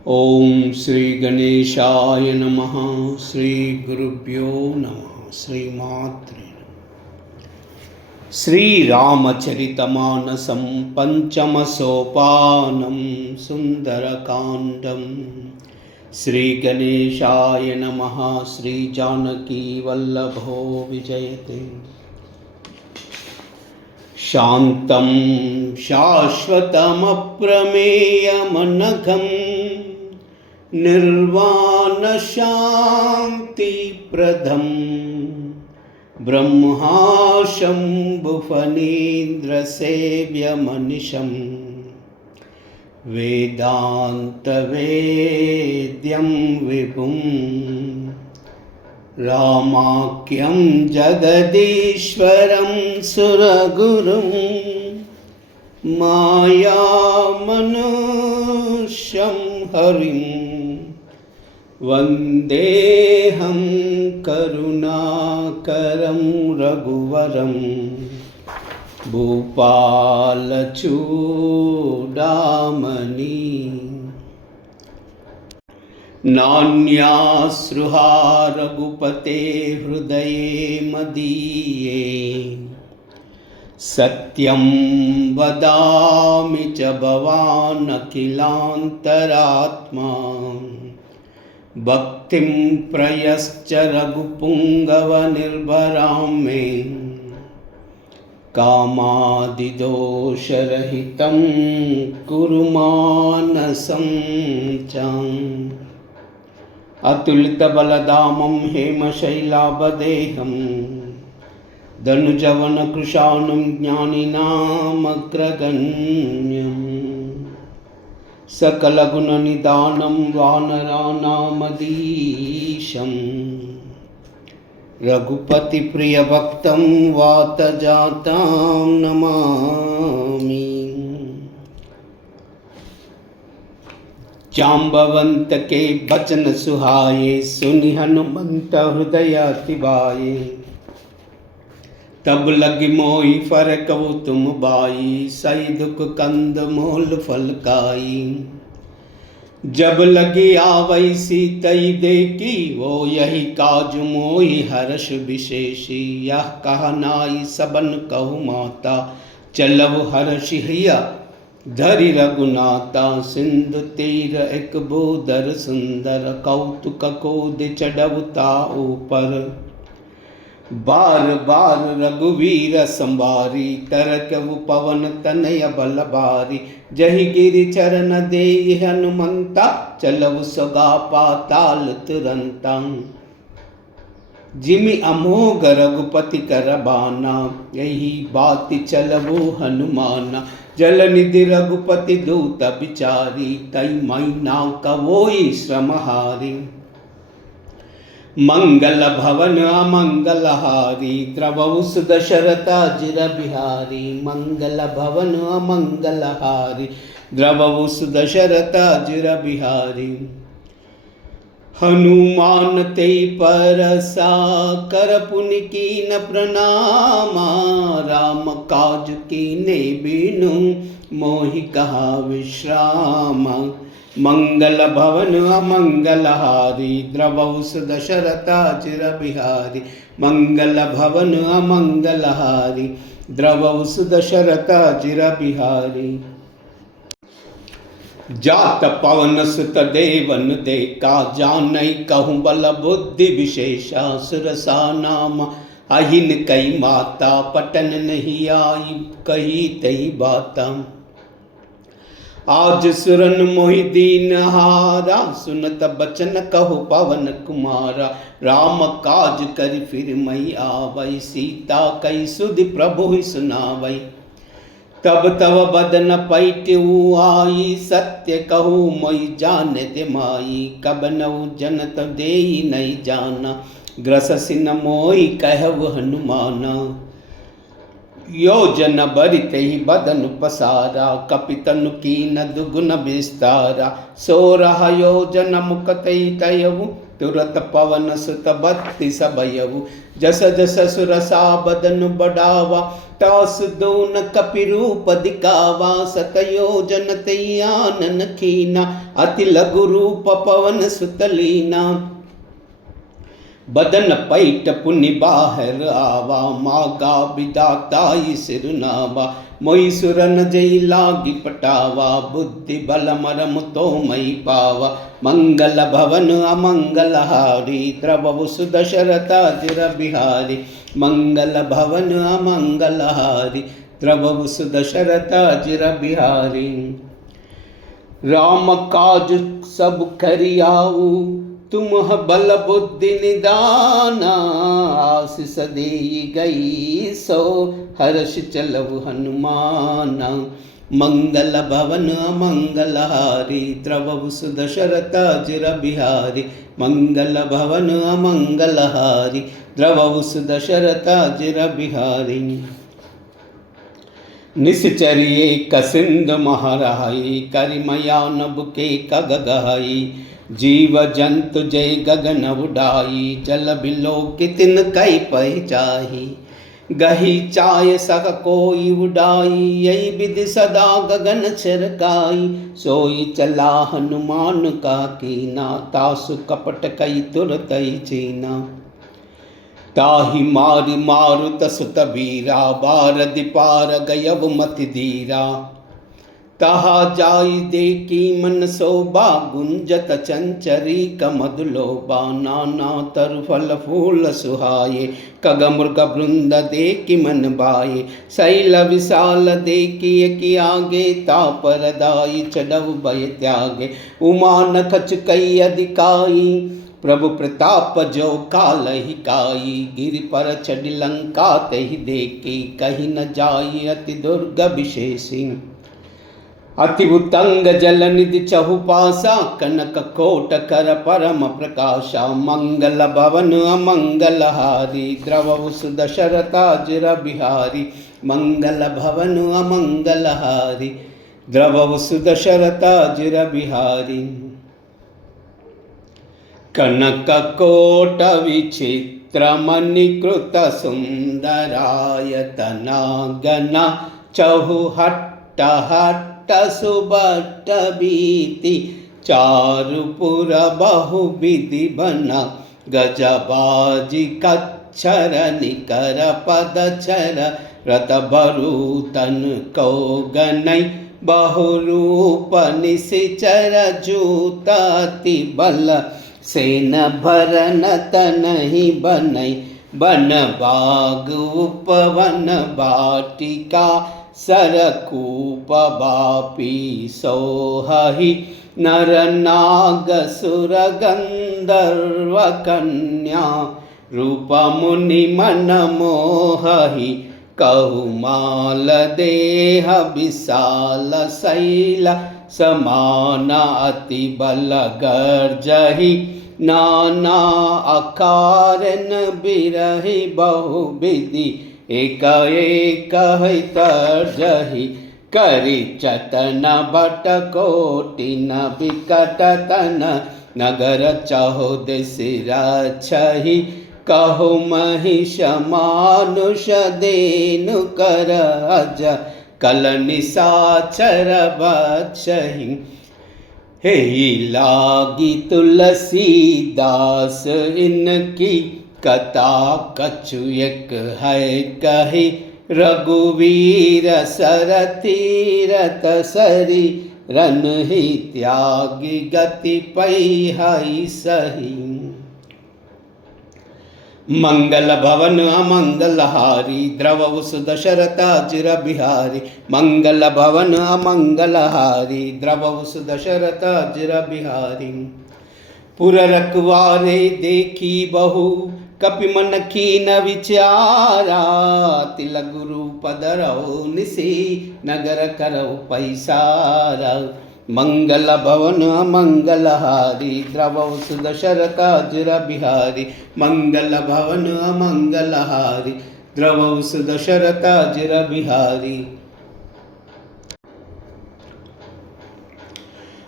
ओम श्री गणेशाय नमः। श्री गुरुभ्यो नमः। श्रीमात्रे नमः। श्री रामचरितमानसं पंचम सोपानं सुंदरकांडं। श्री गणेशाय नमः। श्री जानकी वल्लभो विजयते। शान्तं शाश्वतमप्रमेयमनघं निर्वाणशान्तिप्रदं ब्रह्माशम्भुफणीन्द्रसेव्यमनिशं वेदान्तवेद्यं विभुं रामाख्यं जगदीश्वरं सुरगुरुं मायामनुष्यं हरिं वन्देऽहं करुणाकरं रघुवरं भूपालचूडामणि। नान्यास्रुहा रघुपते हृदये मदीये सत्यं वदामि च भवान् अखिलान्तरात्मा। भक्तिं प्रयश्च रघुपुङ्गवनिर्भरां मे कामादिदोषरहितं कुरु मानसं च। अतुलितबलधामं हेमशैलाभदेहं धनुजवनकृशानं ज्ञानिनामग्रगण्यं सकलगुणनिधानं वानराणामधीशं रघुपतिप्रियभक्तं वातजातां नमामि। जाम्बवंत के बचन सुहाए सुनि हनुमंत हृदय अतिभाए। तब लगी मोहि फरकऊ तुम बाई सही दुख कंद मूल फल खाई। जब लगी आवई सीतई देखी वो यही काज मोहि हर्ष विशेषी। यह कहा नाई सबन कहु माता चलव हर्षि हिया धरि रघुनाथा। सिंधु तीर एक बोदर सुंदर कौतुक कोद चढ़वता ऊपर। बार बार रघुवीर संवारी तरकव पवन तनय बल भारी। जहि गिरि चरण देहि हनुमंता चलव सगा पाताल तुरंता। जिमि अमोघ रघुपति कर बाना यही बात चलवो हनुमाना। जल निधि रघुपति दूत बिचारी तई मैना कवोई श्रमहारी। मंगल भवन अमंगल हारी द्रवहु सुदशरथ अजिर बिहारी। मंगल भवन अमंगल हारी द्रवहु सुदशरथ अजिर बिहारी। हनुमान ते परसा कर पुनि कीन प्रणामा। राम काज कीने बिनु मोहि कहा विश्राम। मंगल भवन अमंगल हारी द्रवहु सुदशरथ अजिर बिहारी। मंगल भवन अमंगल हारी द्रवहु सुदशरथ अजिर बिहारी। जात पवन सुत देवन देखा जानई कहूँ बल बुद्धि विशेषा। सुरसा नाम अहिन कई माता पटन नहीं आई कही तई बाता। आज सुरन मोहि दीन हारा सुनत बचन कहु पवन कुमारा। राम काज करि फिर मई आवै सीता कई सुधि प्रभु ही सुनावै। तब तव बदन पैट्यू आई सत्य कहू मई जानत माई। कब नऊ जनत देई नहीं जाना ग्रससि न मोहि कहव हनुमाना। योजन बरित ही बदन पसारा कपितनु कीन दुगुन विस्तारा। 16 योजन मुख तई तयऊ तुरत पवन सुत 32 भयउ। जस जस सुरसा बदन बढ़ावा, तास दोन कपि रूप दिखावा। सतयोजन तै आनन कीना, अति लघु रूप पवन सुत लीना। बदन पैठ पुनि बाहर आवा, मागा विधाताई सिरनावा। मोई सुरन जई लागी पटावा, बुद्धि बल मरम तो मई पावा। मंगल भवन अमंगल हारी, द्रवहु सुदशरथ अजिर बिहारी। मंगल भवन अमंगल हारी, द्रवहु सुदशरथ अजिर बिहारी। राम काज सब करियाऊ, तुम बल बुद्धि निदाना। आशीष देई गई सो, हर्ष चलऊ हनुमाना। मंगल भवन अमंगल हारी, द्रवहु सुदशरथ अजिर बिहारी। मंगल भवन अमंगल हारी, द्रवहु सुदशरथ अजिर बिहारी। निश्चर्ये कसिंद महराई, करिमया नभ के कगगहाई। जीव जंतु जय गगन उडाई, जल बिलो कितिन कई पहचाही। गही चाय सक कोई उडाई, यही विधि सदा गगन छिरकाई। सोई चला हनुमान का कीना, तासु कपट कई तुरतई चीना। ताहि मारि मारुत सुत बीरा, बारधि पार गयब मति धीरा। तहा जाई देखी मन शोभा, गुंजत चंचरी कमदलोबा। नाना तरु फल फूल सुहाये, कग मृग वृंद देखी मन बाये। शैल विशाल देखी कि आगे, तापरदाई चढ़ऊ भय त्यागे। उमा नखच कई अधिकाई, प्रभु प्रताप जो काल ही काई। गिरि पर चढ़ लंका तहि देखी, कहीं न जाई अति दुर्ग विशेषी। अति उत्तंग जल निधि चहुपासा, कनक कोट कर परम प्रकाशा। मंगल भवन अमंगल हारी, द्रवहु सुदशरथ अजिर बिहारी। मंगल भवन अमंगल हारी, द्रवहु सुदशरथ अजिर बिहारी। कनक कोट विचित्र मणिकृत सुंदरायतना। गना चहुहट्ट हट्ट सुबट बीति, चारुपुर बहुविधि बना। गजबाजी कच्छर निकर पदचर, रत भरूतन को गनई। बहुरूप निशिचर जूताति बल, सेन भरन तनहि बनई। बन बाग उपवन बाटिका, सरकूप बापी सोहहि। नर नाग सुर गंधर्व कन्या, रूप मुनि मन मोहहि। कहुमाल देह विशाल शैल, समान अति बल गर्जहि। नाना अकारन बिरहि बहुविधि, एक एक तर्जहि। करि चतन बट कोटि न विकट तन, नगर चहुदिस रक्षहि। कहु महिष मानुष देनु कर अज, कल निशाचर बक्षहि। हे लागी तुलसीदास इनकी, कथा कछु एक है कही। रघुवीर सरतीरथ सरी, रन ही त्यागी गति पई हई सही। मंगल भवन अमंगल हारी, द्रवहु सुदशरथ अजिर बिहारी। मंगल भवन अमंगल हारी, द्रवहु सुदशरथ अजिर बिहारी। पुर रखवारे देखी बहु, कपि मन कीन विचारा। तिलक गुरु पदरौ निसी, नगर करौ पैसारा। मंगल भवन अमंगल हारी, द्रवहु सुदशरथ अजिर बिहारी। मंगल भवन अमंगल हारी, द्रवहु सुदशरथ अजिर बिहारी।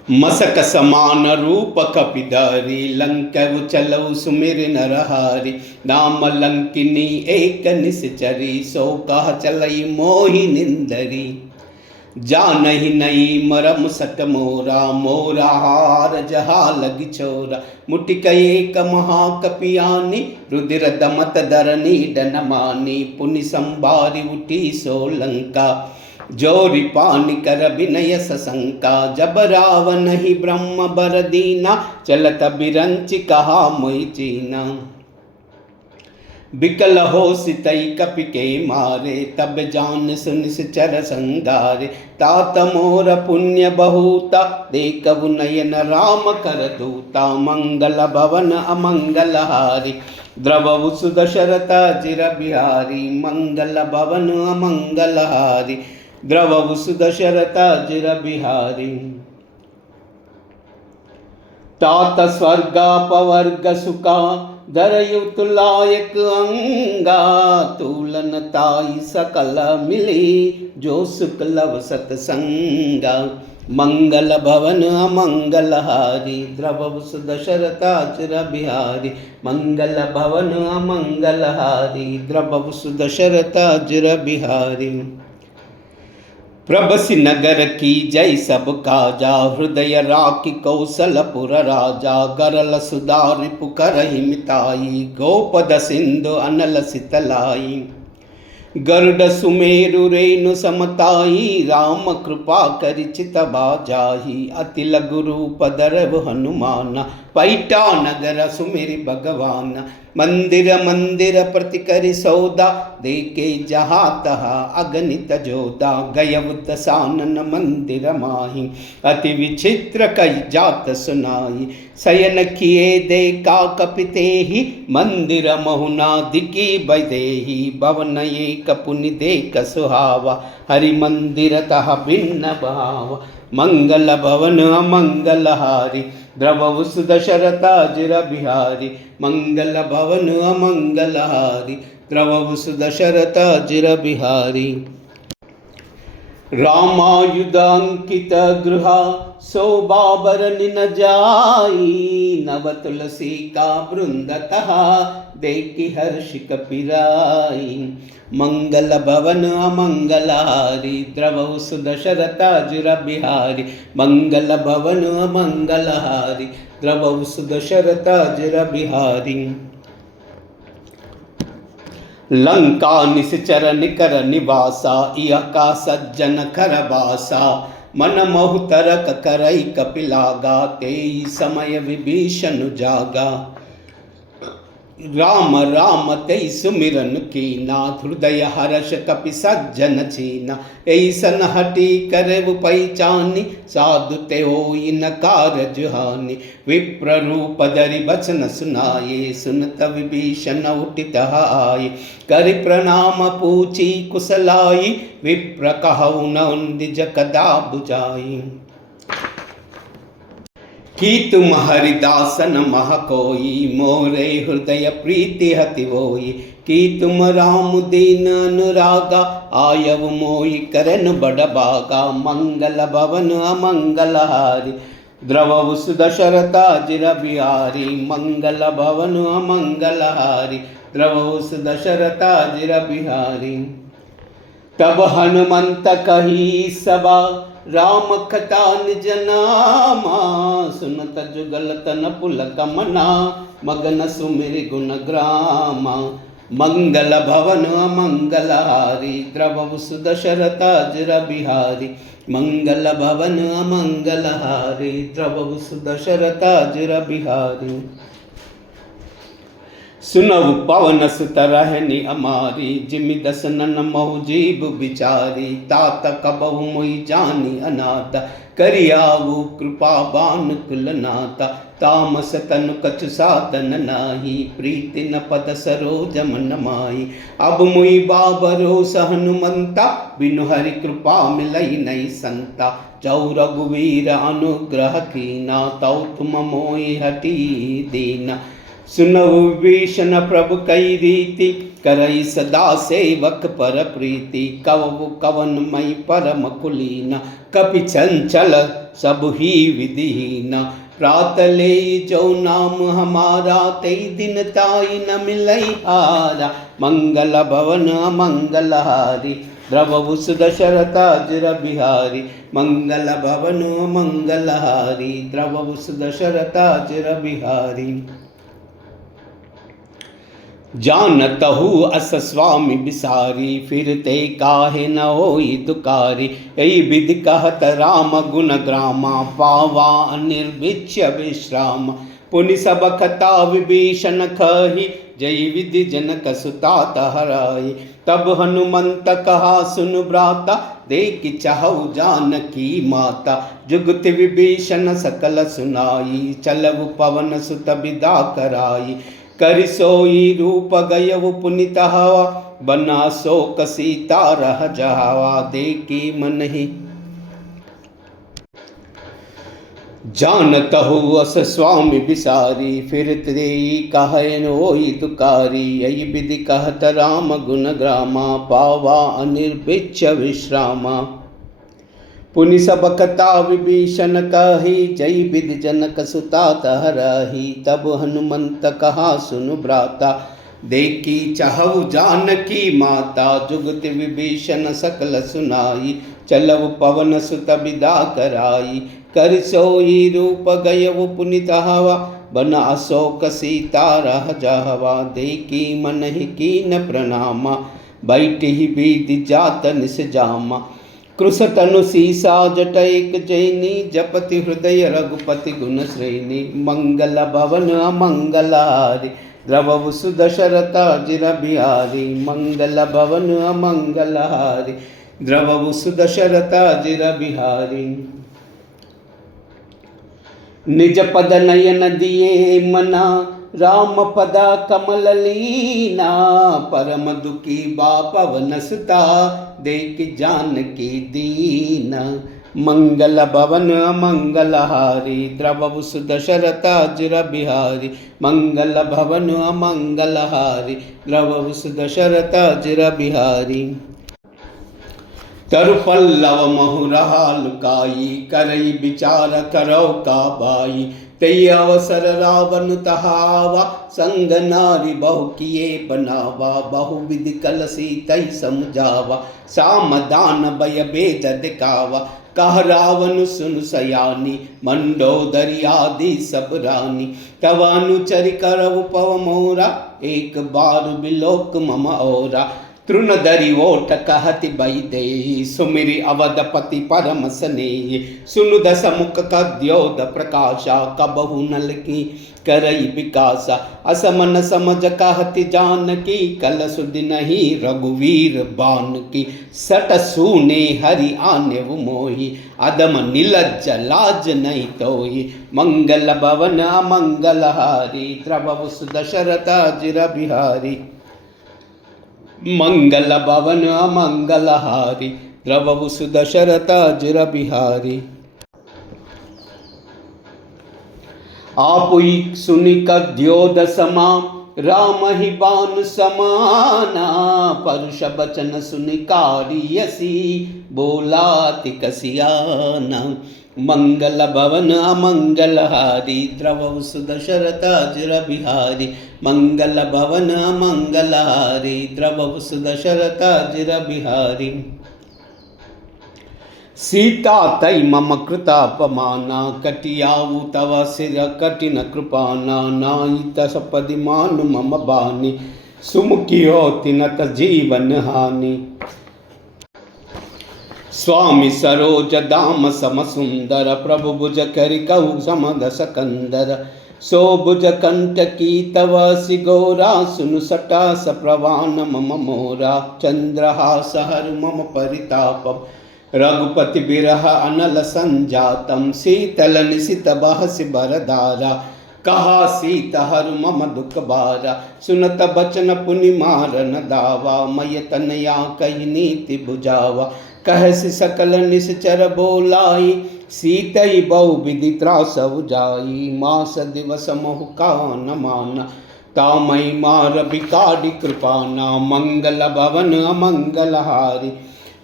मसक समान रूप कपिधरी लंकव चलऊ सुमिर नरहारी नाम लंकिनी एक निश्चरी सो कह चलई मोहि निंदरी जानहि नहीं मरम सट मोरा मोरा हार जहा लगी छोरा मुटिक एक महाकपियानी रुधिर दमत धरनी डनमानी पुनि संभारी उठी सोलंका जोरी पानी कर विनय सशंका जब रावण ही ब्रह्म बर दीना चलत बिरंच कहा मोहि चीना बिकल हो सितई कपि के मारे तब जान सुन चर संगारे तात मोर पुण्य बहुता देखु नयन राम कर दूता मंगल भवन अमंगल हारी द्रवु सुदशरथ जिर बिहारी मंगल भवन अमंगल हारी द्रवु सुदशरथ जिर बिहारी तात स्वर्गापवर्ग सुखा धरयुत लायक अंगा तूलन ताई सकल मिली जो सुकलव सतसंगा मंगल भवन अमंगल हारी द्रवु सुदशरथ चिर बिहारी मंगल भवन अमंगल हारी द्रवु सुदशरथ चिर बिहारी प्रभसि नगर की जय सब काजा हृदय राखी कौशलपुर राजा गरल सुधारि पुकरहि मिताई गोपद सिंधु अनल सितलाई गरुड सुमेरु रेणु समताई राम कृपा करि चित बाजाही अति लघु रूप धरव हनुमान पैठा नगर सुमेरि भगवान मंदिर मंदिर प्रति करि सौदा देखे जहाँ तहा अगणित जोदा गय दसानन मंदिर माही अति विचित्र कई जात सुनाई शयन किए देखा कपिते ही मंदिर महुना दिकी बदेही भवन एक पुनि देख सुहावा हरि मंदिर तह भिन्न भाव मंगल भवन अमंगल हारी द्रवु सुदशरथ जिर बिहारी मंगल भवन अमंगल हारी द्रवु सुदशरथ जिर बिहारी रामायुधांकित गृह शोभाभरण न जाई नव तुलसी का वृंदतः देखि हर्ष कपिराई मंगल भवन अमंगल हारी द्रवु सुदशरथ जिर बिहारी मंगल भवन अमंगल हारी द्रवु सुदशरथ जिर बिहारी लंका निश्चर निकर निवासा इह का सज्जन कर बासा मन मोहु तरक करई कपिलागा तेई समय विभीषण जागा राम राम तेई सुमिरन कीना हृदय हर्ष कपि सज्जन चीना ऐसन हटी करव पैचानी साधु ते होई न कारज हानि विप्र रूप धरि बचन सुनाये सुनत विभीषण उठित आये करि प्रणाम पूछी कुशलाई विप्र कहु न निज कदा बुझाई कि तुम हरिदासन मह कोई मोरे हृदय प्रीति हति होई कि तुम राम दीन अनुरागा आयव मोहि करन बड़ बागा मंगल भवन अमंगल हारी द्रवु सुदशरथ जिर बिहारी मंगल भवन अमंगल हारी द्रवु सुदशरथ जिर बिहारी तब हनुमंत कही सभा राम कथा निज नामा सुनत जुगल तन पुलक मना मगन सुमिर गुण ग्रामा मंगल भवन अमंगल हारी द्रवु सुदशरथ जिर बिहारी मंगल भवन अमंगल हारी द्रवु सुदशरथ जिर बिहारी सुनहु पवन सुत रहनि अमारी जिमि दसनन महु जीव बिचारी तात कबहु मोहि जानी अनाथ करियावु कृपा बान कुलनाथा तामस तनु कछु साधन नाही प्रीति न पद सरोज मन माही अब मुई बाबरो हनुमंता बिनु हरि कृपा मिलई नहीं संता जौ रघुवीर अनुग्रह कीना तौ तुम मोहि हटी दीना सुनहु विभीषण प्रभु कई रीति करई सदा सेवक पर प्रीति कवु कवन मई परम कुलीना कपि चंचल सब ही विधिहीना। प्रातले जो नाम हमारा तई दिन ताई न मिलई हारा। मंगल भवन मंगलहारी द्रवभुस दशरथ अजर बिहारी। मंगल भवन मंगलहारी द्रवभुस दशरथ अजर बिहारी। जानतहु अस स्वामी बिसारी फिरते काहे न होई दुकारी। यही विधि कहत राम गुण ग्रामा पावा अनिर्भिच्य विश्राम। पुनि सब कथा विभीषण कही जय विधि जनक सुता हराई। तब हनुमंत कहा सुन भ्राता देख चाहु जानकी माता। जुगति विभीषण सकल सुनाई चलऊ पवन सुत विदा कराई। कर सोई रूप गयउ पुनित हवा बना शोक सीता रह जावा। देखी मन ही जानतहु अस स्वामी बिसारी फिरते कहन होई दुकारी। यही विधि कहत राम गुण ग्रामा पावा अनिर्भिच्य विश्रामा। पुनि सब कथा विभीषण कही जय विधि जनक सुता हरहि। तब हनुमंत कहा सुनु भ्राता देखी चाहु जानकी माता। जुगति विभीषण सकल सुनाई चलऊ पवन सुत विदा कराई। कर सोई रूप गयउ पुनित हवा बना शोक सीता रह जावा। देखी मन ही कीन प्रणामा बैठ ही बीधि जात निस जामा। कृश तनु सीसा जटैक जैनी जपति हृदय रघुपति गुण श्रेणी। मंगल भवन अमंगलहारी द्रवभुस दशरथ अजर बिहारी। मंगल भवन अमंगलहारी द्रवभुस दशरथ अजर बिहारी। निज पद नयन दिए मना राम पद कमल लीना। परम दुखी बापवन सुता देख जानकी दीना। मंगल भवन अमंगलहारी द्रवभुस दशरथ अजर बिहारी। मंगल भवन अमंगलहारी द्रवभुस दशरथ अजर बिहारी। तरु पल्लव महुरहा लुकाई करई विचार करो का बाई। तई अवसर रावण तहावा संग नारी बहु किए बनावा। बहु विधि कलसी तई समझावा साम दान भय भेद दिखावा। कह रावण सुन सयानी मंडोदरी आदि सब रानी। तव अनुचरि करऊ पव मोरा एक बार बिलोक मम ओरा। तृण दरी ओट कहति बई देहि सुमिरि अवधपति परम स्नेहि। सुनु दस मुख कद्योत प्रकाशा कबहु नल की करई विकासा। असमन समझ कहति जानकी कल सुदिनहि रघुवीर बान की। सट सूने हरि आने मोहि अदम नीलज्ज लाज नहीं तोहि। मंगल भवन अमंगलहारी द्रवभुस दशरथ अजर बिहारी। मंगल भवन अमंगलहारी द्रवभुस दशरथ अजर बिहारी। आपुई सुनि कद्योत समा राम ही बान समाना। परुष बचन सुनि कारियसी बोला तिकसियाना। मंगल भवन अमंगलहारी द्रवभुस दशरथ अजर बिहारी। मंगल भवन अमंगलहारी द्रवभुस दशरथ अजर बिहारी। सीता तई मम कृतापमाना कटियाऊ तव सिर कठिन कृपाना। नाई तसपदि मानु मम बानी सुमुखी होति नत जीवन हानि। स्वामी सरोज दाम सम सुंदर प्रभु भुज करि कहु समदस कंदर। सो भुज कंठ की तव सिगोरा सुनु सटा सप्रवान मम मोरा। चंद्रहास हरु मम परितापम रघुपति बिरह अनल संजातम। शीतल निशित बहसि बरदारा कहा सीत हरु मम दुख बारा। सुनत बचन पुनि मारन दावा मय तनया कही नीति बुझावा। कहसि सकल निश्चर बोलाई सीतई बहु विधि त्रास जाई। मास दिवस महु कान माना तामई मार बिकारि कृपाना। मंगल भवन अमंगलहारी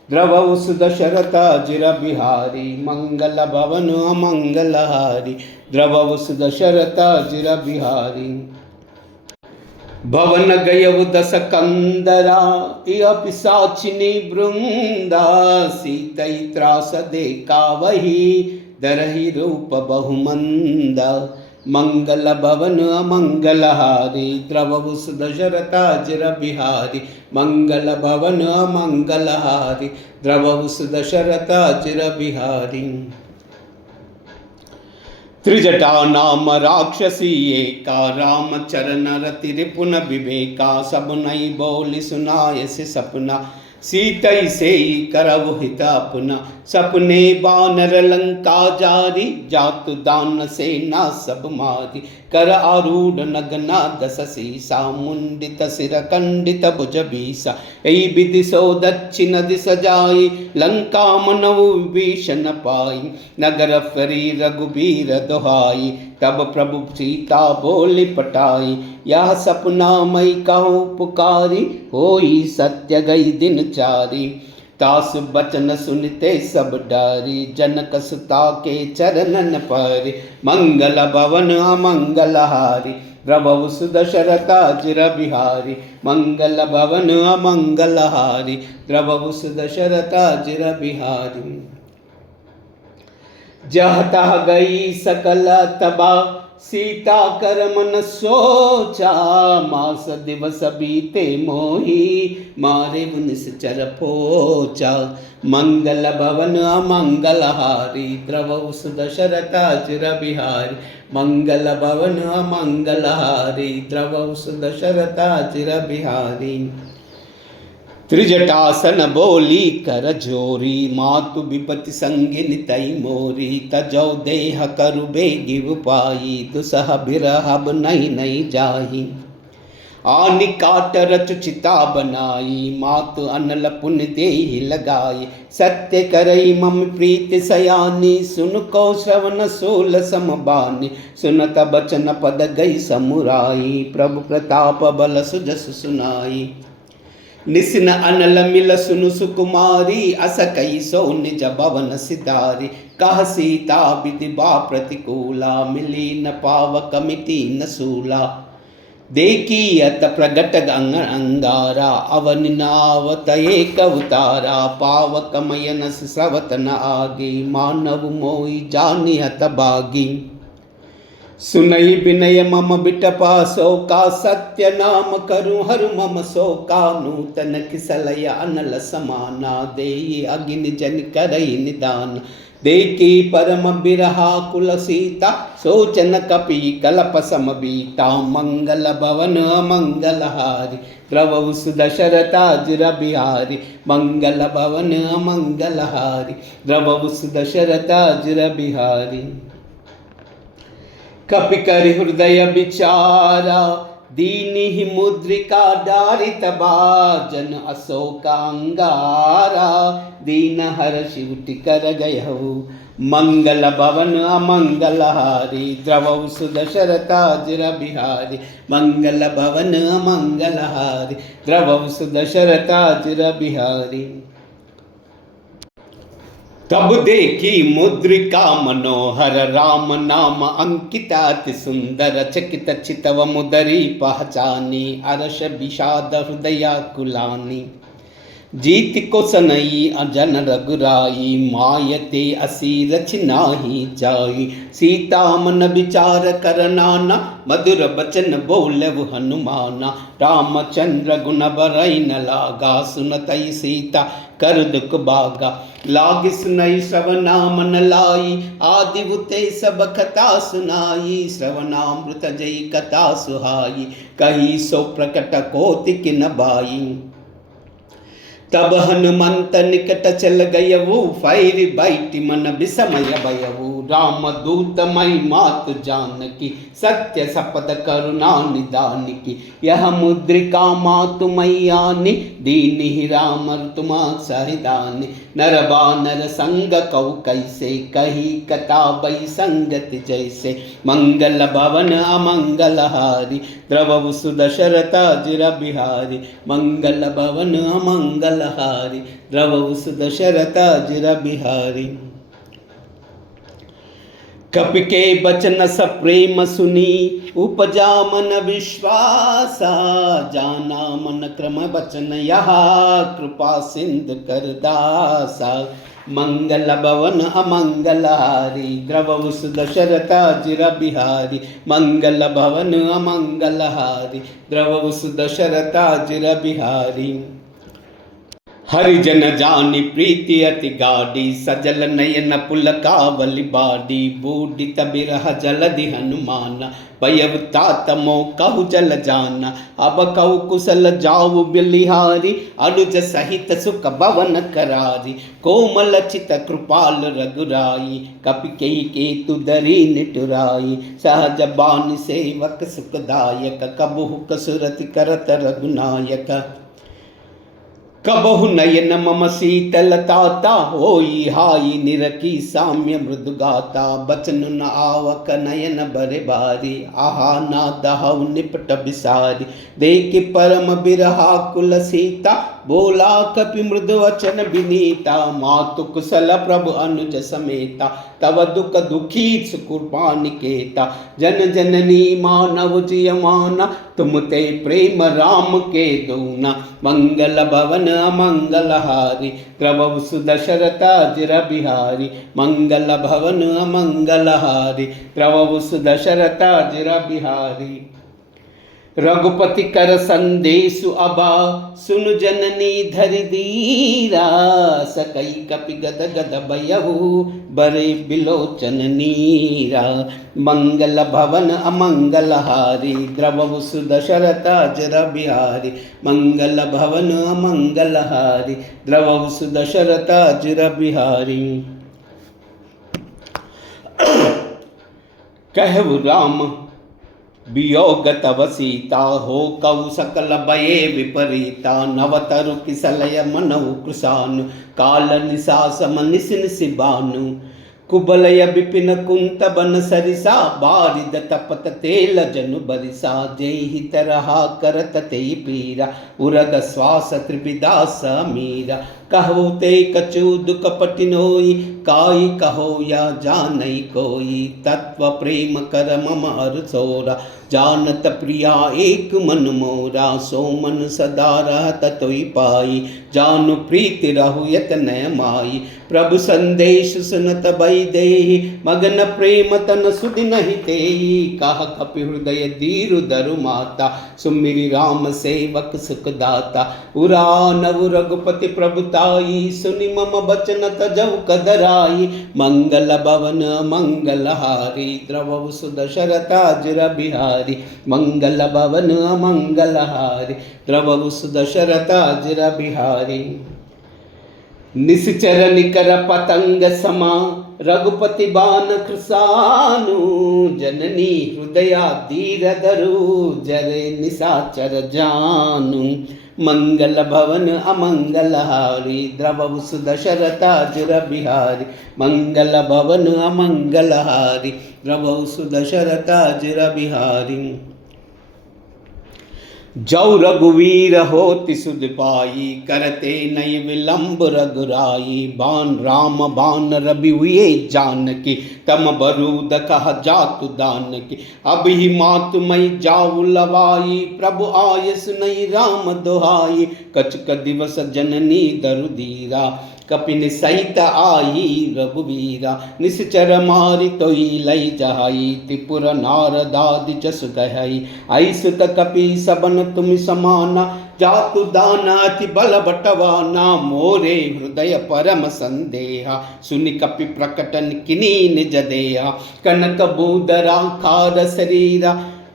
द्रवउस दशरथ अजिर बिहारी मंगल भवन अमंगलहारी। द्रवउस दशरथ अजिर बिहारी। भवन गयव दस कंदरा इह पिशाचिनी वृंदा। सीतई त्रास देखा वही दरहि रूप बहुमंदा। मंगल भवन अमंगलहारी। द्रवउस दशरथ अजिर बिहारी मंगल भवन अमंगलहारी। द्रवउस दशरथ अजिर बिहारी। त्रिजटा नाम राक्षसी एका राम चरण रति रिपुन विवेका। सब नई बोली सुनाय से सपना सीतई से करव हित अपना। सपने बानर लंका जारी जातु दान सेना सब मारी। कर आरूढ़ नगना दस सीसा मुंडित सिर खंडित भुज बीसा। यही विधि सो दक्षिण दिस जाई लंका मनऊ विभीषण पाई। नगर फरी रघुबीर दोहाई तब प्रभु सीता बोली पटाई। यह सपना मई कहूँ पुकारी होई सत्य गई दिन चारी। तास बचन सुनते सब डारी जनक सुता के चरणन पर। मंगल भवन अमंगलहारी। द्रवउस दशरथ अजिर बिहारी मंगल भवन अमंगलहारी। द्रवउस दशरथ अजिर बिहारी। जह तह गई सकल तबा सीता कर मन सोचा। मास दिवस बीते मोही मारे निश्चर पोचा। मंगल भवन अमंगलहारी। द्रवउस दशरथ अजिर बिहारी मंगल भवन अमंगलहारी। द्रवउस दशरथ अजिर बिहारी। त्रिजटासन बोली कर जोरी मातु विपति संगिन तई मोरी। तजौ देह करु बेगिव पाई दुसह बिरहब नहीं नहीं जाही। आनि काट रच चिता बनाई मातु अनल पुन देहि लगाई। सत्य करई मम प्रीति सयानी सुन को श्रवण सोल समबानी। सुनत बचन पद गई समुराई प्रभु प्रताप बल सुजस सुनाई। निसिन अनल मिल सुनु सुकुमारी अस कई सो निज भवन सिधारी। कह सीता विधि बा प्रतिकूला मिली न पावक मिति न सूला। देखी अत प्रगट गंग अंगारा अवन नावत एक अवतारा। पावक मयन स्रवत न आगे मानव मोई जानी हत भागी। सुनई विनय मम बिटपा शोका सत्य नाम करूँ हर मम शोका। नूतन किसलय अनल समाना देई अग्नि जन करई निदान। देखी परम बिरहा कुल सीता सोचन कपि कलप सम बीता। मंगल भवन अमंगलहारी। द्रवउस दशरथ अजिर बिहारी मंगल भवन अमंगलहारी। द्रवउस दशरथ अजिर बिहारी। कपि करि हृदय विचारा दीनि मुद्रिका डारित बाजन अशोका अंगारा। दीन हर्षि उठि कर गयहु मंगल भवन अमंगलहारी। द्रवउस दशरथ अजिर बिहारी मंगल भवन अमंगलहारी। द्रवउस दशरथ अजिर बिहारी। तब देखी मुद्रिका मनोहर राम नाम अंकित अति सुंदर। चकित चितव मुदरी पहचानी अरस विषाद हृदया कुलानी। जीत को सनई अजन रघुराई मायते असी रच नाही जाई। सीता मन विचार कर नाना मधुर बचन बोलव हनुमाना। रामचंद्र गुण बरई न लागा सुनतई सीता कर दुख बागा। लाग सुनई श्रवणा मन लाई आदि उते सब कथा सुनाई। श्रवणामृत जय कथा सुहाई कही सो प्रकट कोतिक न बाई। तब हनुमंत निकट चल गयवु फैर बैठि मन विसमय भयवु। राम दूत मई मात जानकी, सत्य सपद करुणा निदान की। यह मुद्रिका मातु मैयानि, दीन ही राम तुमा सहिदानि। नर बानर संग कौ कैसे, कही कथा बई संगत जैसे। मंगल भवन अमंगल हारी, द्रवहु सुदशरथ अजिर बिहारी। मंगल भवन अमंगल हारी, द्रवहु सुदशरथ अजिर बिहारी। कपि के बचन सप्रेम सुनी, उपजा मन विश्वासा। जाना मन क्रम बचन यहाँ, कृपा सिंधु कर दासा। मंगल भवन अमंगल हारी, द्रवहु सुदशरथ अजिर बिहारी। मंगल भवन अमंगल हारी, द्रवहु सुदशरथ अजिर बिहारी। हरिजन जानी प्रीति अति गाढ़ी, सजल नयन पुलकावली बाडी। बूढ़ित बिरह जलधि हनुमाना, भयउ तात मोह कहु जल जाना। अब कहु कुशल जाऊ बिलिहारी, अनुज सहित सुख भवन करारी। कोमल चित कृपाल रघुराई, कपि केतु धरि निठुराई। सहज बानी सेवक सुखदायक, कबहु कसुरति करत रघुनायक। कबहु नयन मम शीतलताता, होई हाई निरखी साम्य मृदुगाता। बचन न आवक नयन बरे बारी, आहा ना दहु निपट बिसारी। देख परम बिरहा कुल सीता, बोला कपि मृदु वचन विनीता। मातु कुशल प्रभु अनुज समेता, तव दुख दुखी सुकृपा निकेता। जन जननी मानव जियमाना, तुम ते प्रेम राम के दूना। मंगल भवन अमंगल हारी, द्रवहु सुदशरथ अजिर बिहारी। मंगल भवन अमंगल हारी, द्रवहु सुदशरथ अजिर बिहारी। रघुपति कर संदेशु अबा, सुनु जननी धरि धीरा। सकई कपि गद गद भयहु, बरे बिलोचन नीरा। मंगल भवन अमंगल हारी, द्रवहु सुदशरथ अजिर बिहारी। मंगल भवन अमंगल हारी, द्रवहु सुदशरथ अजिर बिहारी। कहु राम वियोग तव सीता, हो कौ सकल भये विपरीता। नवतरु किसलय मनहु कृशानु, काल निशासम निश निश बानु। कुबलय विपिन कुंत बन सरिसा, बारिद तपत तेल जनु बरिसा। जेहि तरहा करत तेहि पीरा, उरग श्वास त्रिविदास मीरा। कहो ते कछु दुख पटिनोई, काई कहो या जानई कोई। तत्व प्रेम कर मम हर सोरा, जानत प्रिया एक मन मोरा। सो मन सदा रहत तोई पाई, जानु प्रीति रहु यतन माई। प्रभु संदेश सुनत भई देहि, मगन प्रेम तन सुधि नहीं तेहि। कह कपि हृदय दीरु दरु माता, सुमिरि राम सेवक सुखदाता। उरा नव रघुपति प्रभुताई, सुनि मम बचन तजौ कदराई। मंगल भवन मंगल हारी, द्रवहु सुदशरथ अजिर बिहारी। मंगल भवन मंगल हारी, द्रवहु सुदशरथ अजिर बिहारी। निश्चर निकर पतंग समा, रघुपति बान कृसानु। जननी हृदया धीर धरु, जरे निशाचर जानु। मंगल भवन अमंगल हारी, द्रवहु सुदशरथ अजिर बिहारी। मंगल भवन अमंगल हारी, द्रवहु सुदशरथ अजिर बिहारी। जौ रघुवीर होति सुध पाई, करते नई विलंब रघुराई। बान राम बान रवि हुए जानकी, तम बरूद कह जातु दानकी। अब ही मातु मई जाऊ लवाई, प्रभु आयस नई राम दुहाई। कछुक दिवस जननी दरु धीरा, कपिन सहित आई रघुवीरा। निश्चर मारि तोई लई जहाई, त्रिपुर नारदादि जसु गहई। ऐसुत कपि सबन तुम समाना, जातु दाना अति बल बटवाना। मोरे हृदय परम संदेहा, सुनि कपि प्रकटन किनी निज देहा। कनक बूदरा खार शरीरा,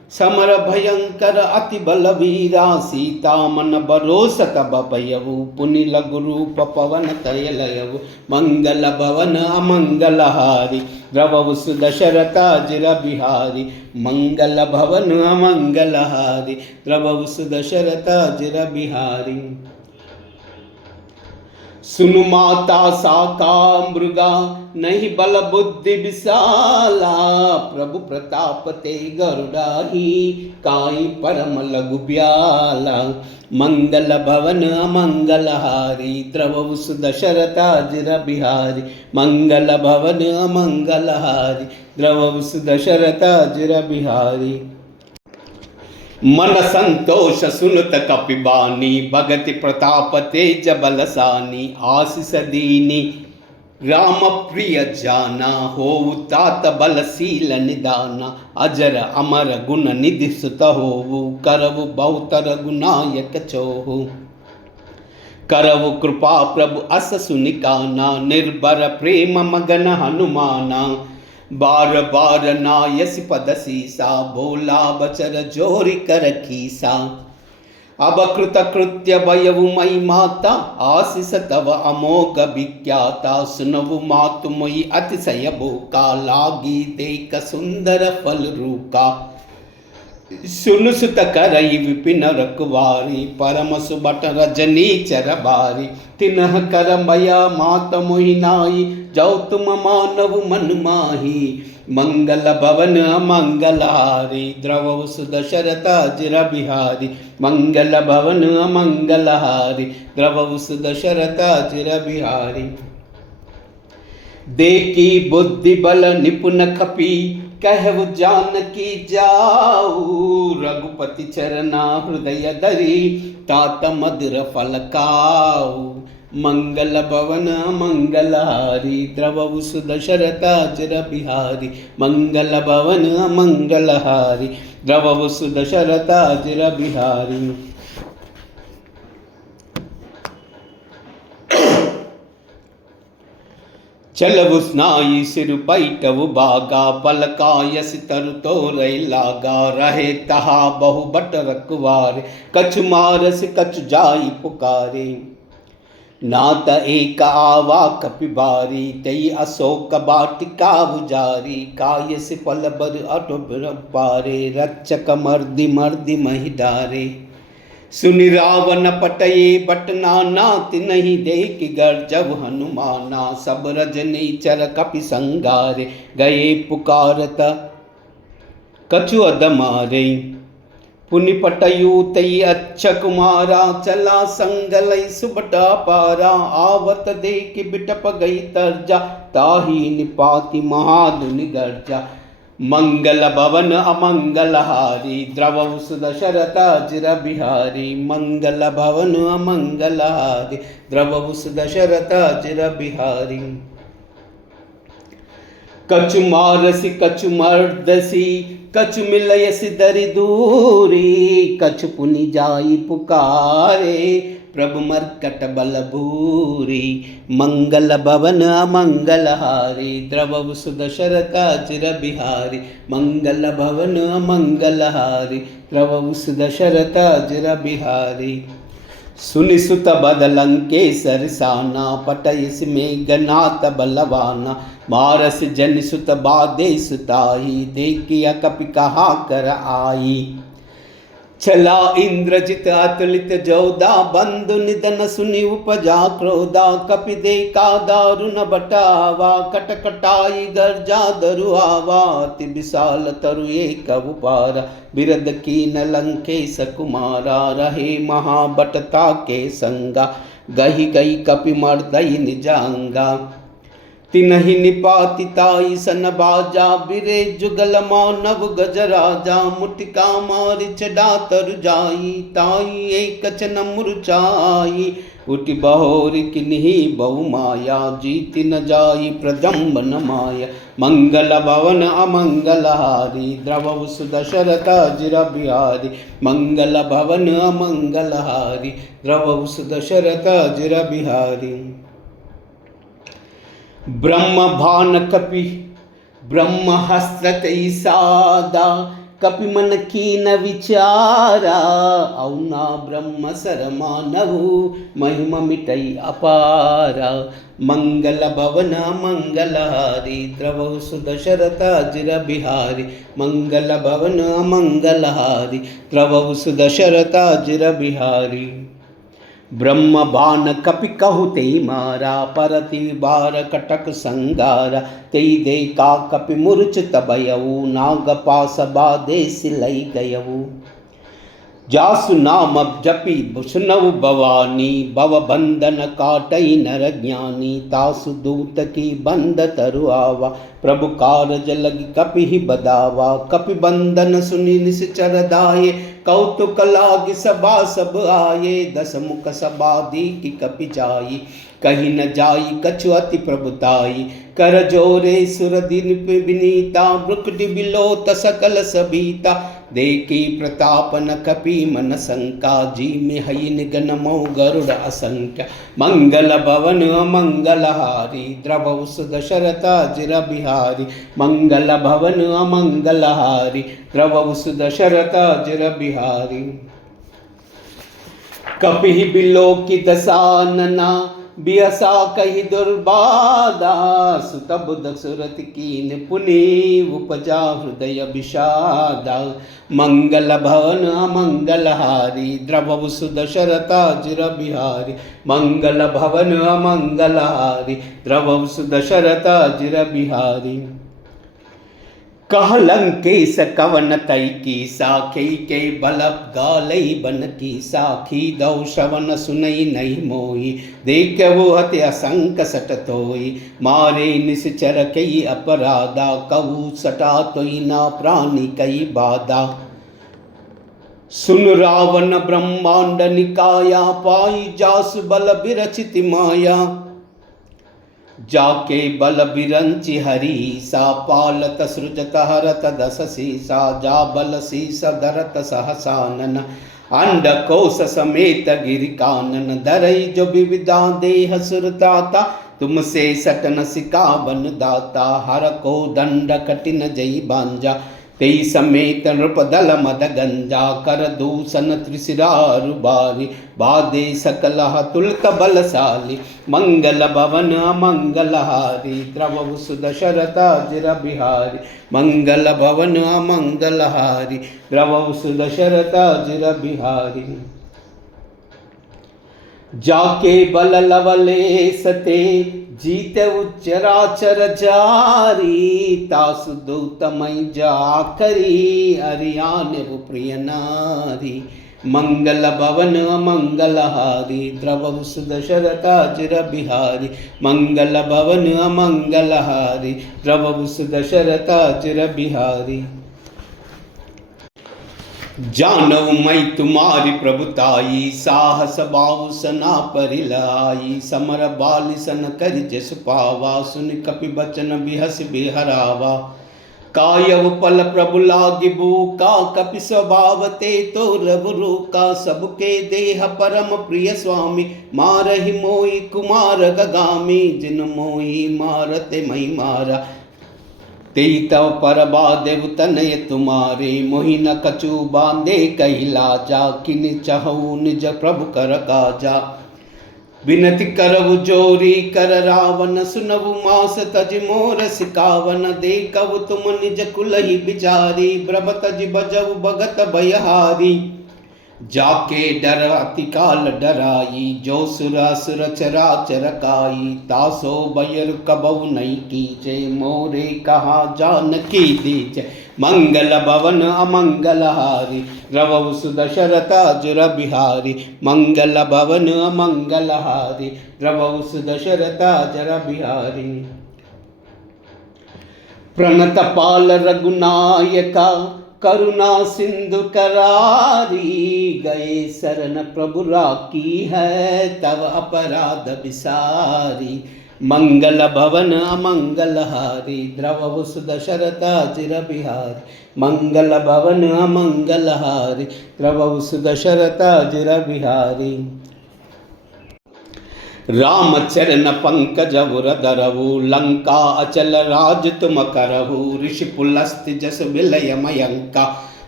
समर भयंकर अति बलवीरा सीता मन बरोस तब भयऊ पुनि लघु रूप पवन तयलयऊ मंगल भवन अमंगल हारी द्रवऊ सुदशरथाजिर बिहारी मंगल भवन अमंगल हारी द्रवऊ सुदशरथाजिर बिहारी। सुनु माता साका मृगा नहीं बल बुद्धि विशाला प्रभु प्रताप ते गरुड़ाही काई परम लघु ब्याला मंगल भवन अमंगल हारी द्रवऊ सुदशरथाजिर बिहारी मंगल भवन अमंगल हारी द्रवऊ सुदशरथाजिर बिहारी। मन संतोष सुनत कपिबानी भगति प्रताप तेज बलसानी आशीष दीनी राम प्रिय जाना हो तात बलशील निदाना अजर अमर गुण निधि सुत हो करव बहुतर गुनायक चोहु करव कृपा प्रभु अस सुनिकाना निर्भर प्रेम मगन हनुमाना बार बार नायस पद सीसा भोला बचर जोरी कर कीसा अब कृत कृत्य भयउ मई माता आशीष तव अमोघ विख्याता सुनवु मातु मोई अतिशय भूका लागी देख सुंदर फल रूका सुन सुत करई विपिन रखवारी परम सुबट रजनी चर बारी तिन्ह कर मया मात मोहिनाई जाओ तुम मानव मन माही मंगल भवन अमंगल हारी द्रवऊ सुदशरथाजिर बिहारी मंगल भवन अमंगल हारी द्रवऊ सुदशरथाजिर बिहारी। देखी बुद्धि बल निपुण खपी कहु जानकी जाऊ रघुपति चरना हृदय धरी तात मधुर फल खाऊ मंगल भवन मंगल हारी द्रवऊ सुदशरथाजिर बिहारी मंगल भवन मंगल हारी द्रवऊ सुदशरथाजिर बिहारी। चलवु स्नाई सिर पैटवु बागा पलकायस तरु तोरई लागा रहे तहा बहु बट रखवारे कछु मारस कछु जाई पुकारे नात एक आवा कपिबारी तई अशोक बाटिका बुजारी कायस पल बर अटुबर पारे रक्षक मर्दि मर्दि महि डारे सुनि रावण पटये बट नाना तिनहि देख गर्जव हनुमाना सब रजनी चर कपि संगारे गए पुकारत कछु अदमारे पुनि पटयु तई अच्छा कुमारा चला संगलई सुबटा पारा आवत देख बिटप गई तरजा ताही निपाति महाधुनि गर्जा मंगल भवन अमंगल हारी द्रवऊ सुदशरथाजिर बिहारी मंगल भवन अमंगल हारी द्रवऊ सुदशरथाजिर बिहारी। कछु मारसी कछु मर्दसी कछु मिलयसी दरि दूरी कछु पुनि जाई पुकारे प्रभु मर्कट बल भूरी मंगल भवन अमंगल हारी द्रवऊ सुदशरथाजिर बिहारी मंगल भवन अमंगल हारी द्रवऊ सुदशरथाजिर बिहारी। सुनि सुत बदलंकेसर साना पटयस मेघनाथ बलवाना मारस जन सुत बादे सुताई देखिया कपि कहा कर आई चला इंद्रजित अतुलित जोदा बंधु निधन सुनि उपजा क्रोधा कपि देखा दारुण बटावा कटकटाई गर्जा दरुआवा अति विशाल तरु एक उपारा बिरद कीन लंकेश कुमारा रहे महाबटता के संगा गही गई कपि मर्दई निजांगा तिनहि निपातिताई सन बाजा बिरे जुगल मानव गजराजा मुटिका मारि चढ़ा तर जाई ताई एक चन मुरचाई उठि बहोर किन्ही बहु माया जीति न जाई प्रजम्बन माया मंगल भवन अमंगल हारी द्रवऊ सुदशरथाजिर बिहारी मंगल भवन अमंगल हारी द्रवऊ सुदशरथाजिर बिहारी। ब्रह्म भान कपि ब्रह्म हस्ततई सादा कपि मन कीन विचारा, औना ब्रह्म सर मानहु महिमा मिटई अपारा। मंगल भवन मंगलहारी द्रवहु सुदशरथ अजिर बिहारी, मंगल भवन मंगलहारी द्रवहु सुदशरथ अजिर बिहारी। ब्रह्म बाण कपि कहु तेई मारा, परति बार कटक संगारा, तेई देखा कपि मूर्छित भयउ, नाग पास बाधे सिलई गयउ। जासु नाम जपि सुनउ भवानी, भव बंधन काटई नर ज्ञानी, तासु दूत की बंद तरु आवा, प्रभु कारज लगी कपि ही बदावा। कपि बंधन सुनि निश्चर दाये, कौतुक लाग सभा सब आये, दस मुख सबादी की कपि जाई, कहीं न जाई कछु अति प्रभुताई। कर जोरे सुर दिन विनीता, ब्रुकटि बिलोत सकल सबीता, देखी प्रताप न कपि मन शंका, जी में हई निगन मौ गरुड़ असंख्य। मंगल भवन अमंगलहारी द्रवहु सुदशरथ अजिर बिहारी, मंगल भवन अमंगलहारी द्रवहु सुदशरथ अजिर बिहारी। कपि बिलो की दसानना, बियसा कही दुर्बाधा, सुत बुध सुरत कीन पुनि, उपजा हृदय विषादा। मंगल भवन अमंगलहारी द्रवहु सुदशरथ अजिर बिहारी, मंगल भवन अमंगलहारी द्रवहु सुदशरथ अजिर बिहारी। कह लंकेश कवन तई की साखी, के बल गालई बन की साखी, दौ श्रवण सुनई नहीं मोही, देखहु हति असंक सट तोई, मारे निश्चर कई अपराधा, कहू सटा तोई ना प्राणी कई बाधा। सुन रावण ब्रह्मांड निकाया, पाई जासु बल बिरचित माया, जाके बल बिरंचि हरी सा, पालत सृजत हरत दस सीसा, जा बल शीस धरत सहसानन, अंड कोश समेत गिरि कानन, धरई जो विविधा देह सुरताता, तुमसे सटन सिकावन दाता, हर को दंड कठिन जई बांजा, तेई समेत नृपदल मद गंजा, कर दूषण त्रिशिरारु बारी, बाधे सकल तुलत बलशाली, मंगल भवन अमंगलहारी द्रवहु सुदशरथ अजिर बिहारी, मंगल भवन अमंगलहारी द्रवहु सुदशरथ अजिर बिहारी। जाके बल लवलेश ते, जीत उच्चराचर जारी, तासु दूतमय जाकरी, अरियान प्रिय नारी। मंगल भवन अमंगलहारी द्रवहु सुदशरथ अजिर बिहारी, मंगल भवन अमंगलहारी द्रवहु सुदशरथ अजिर बिहारी। जानऊ मैं तुम्हारी प्रभुताई, साहस बाहु सना परिलाई, समर बाल सन कर जस पावा, सुन कपि बचन बिहस बिहरावा। कायव पल प्रभु लागी बूका, कपि स्वभाव ते तो रघु रूका, सबके देह परम प्रिय स्वामी, मारहि मोहि कुमार गगामी, जिन मोहि मारते मई मारा, तेई तव पर बादेव तनय तुम्हारे, मोहि न कछु बांधे कही लाजा, किन चहु निज प्रभु कर काजा। विनति करहु जोरी कर रावण, सुनहु मास तज मोर सिकावन, देखहु तुम निज कुलहि बिचारी, ब्रभ तज बजहु भगत भयहारी। जाके डर अतिकाल डराई, जो सुर असुर चराचर काई, तासो भयर कबहु नहीं कीजे, मोरे कहा जानकी दीजे। मंगल भवन अमंगलहारी द्रवहु सुदशरथ अजिर बिहारी, मंगल भवन अमंगलहारी द्रवहु सुदशरथ अजिर बिहारी। प्रणत पाल रघुनायका, करुणा सिंधु करारी, गए शरण प्रभु राखी है, तव अपराध विसारी। मंगल भवन अमंगलहारी द्रवहु सुदशरथ अजिर बिहारी, मंगल भवन अमंगलहारी द्रवहु सुदशरथ अजिर बिहारी। राम चरण पंकज उर धरहु, लंका अचल राज तुम करहु, ऋषि पुलस्त्य जस विलय मयंका,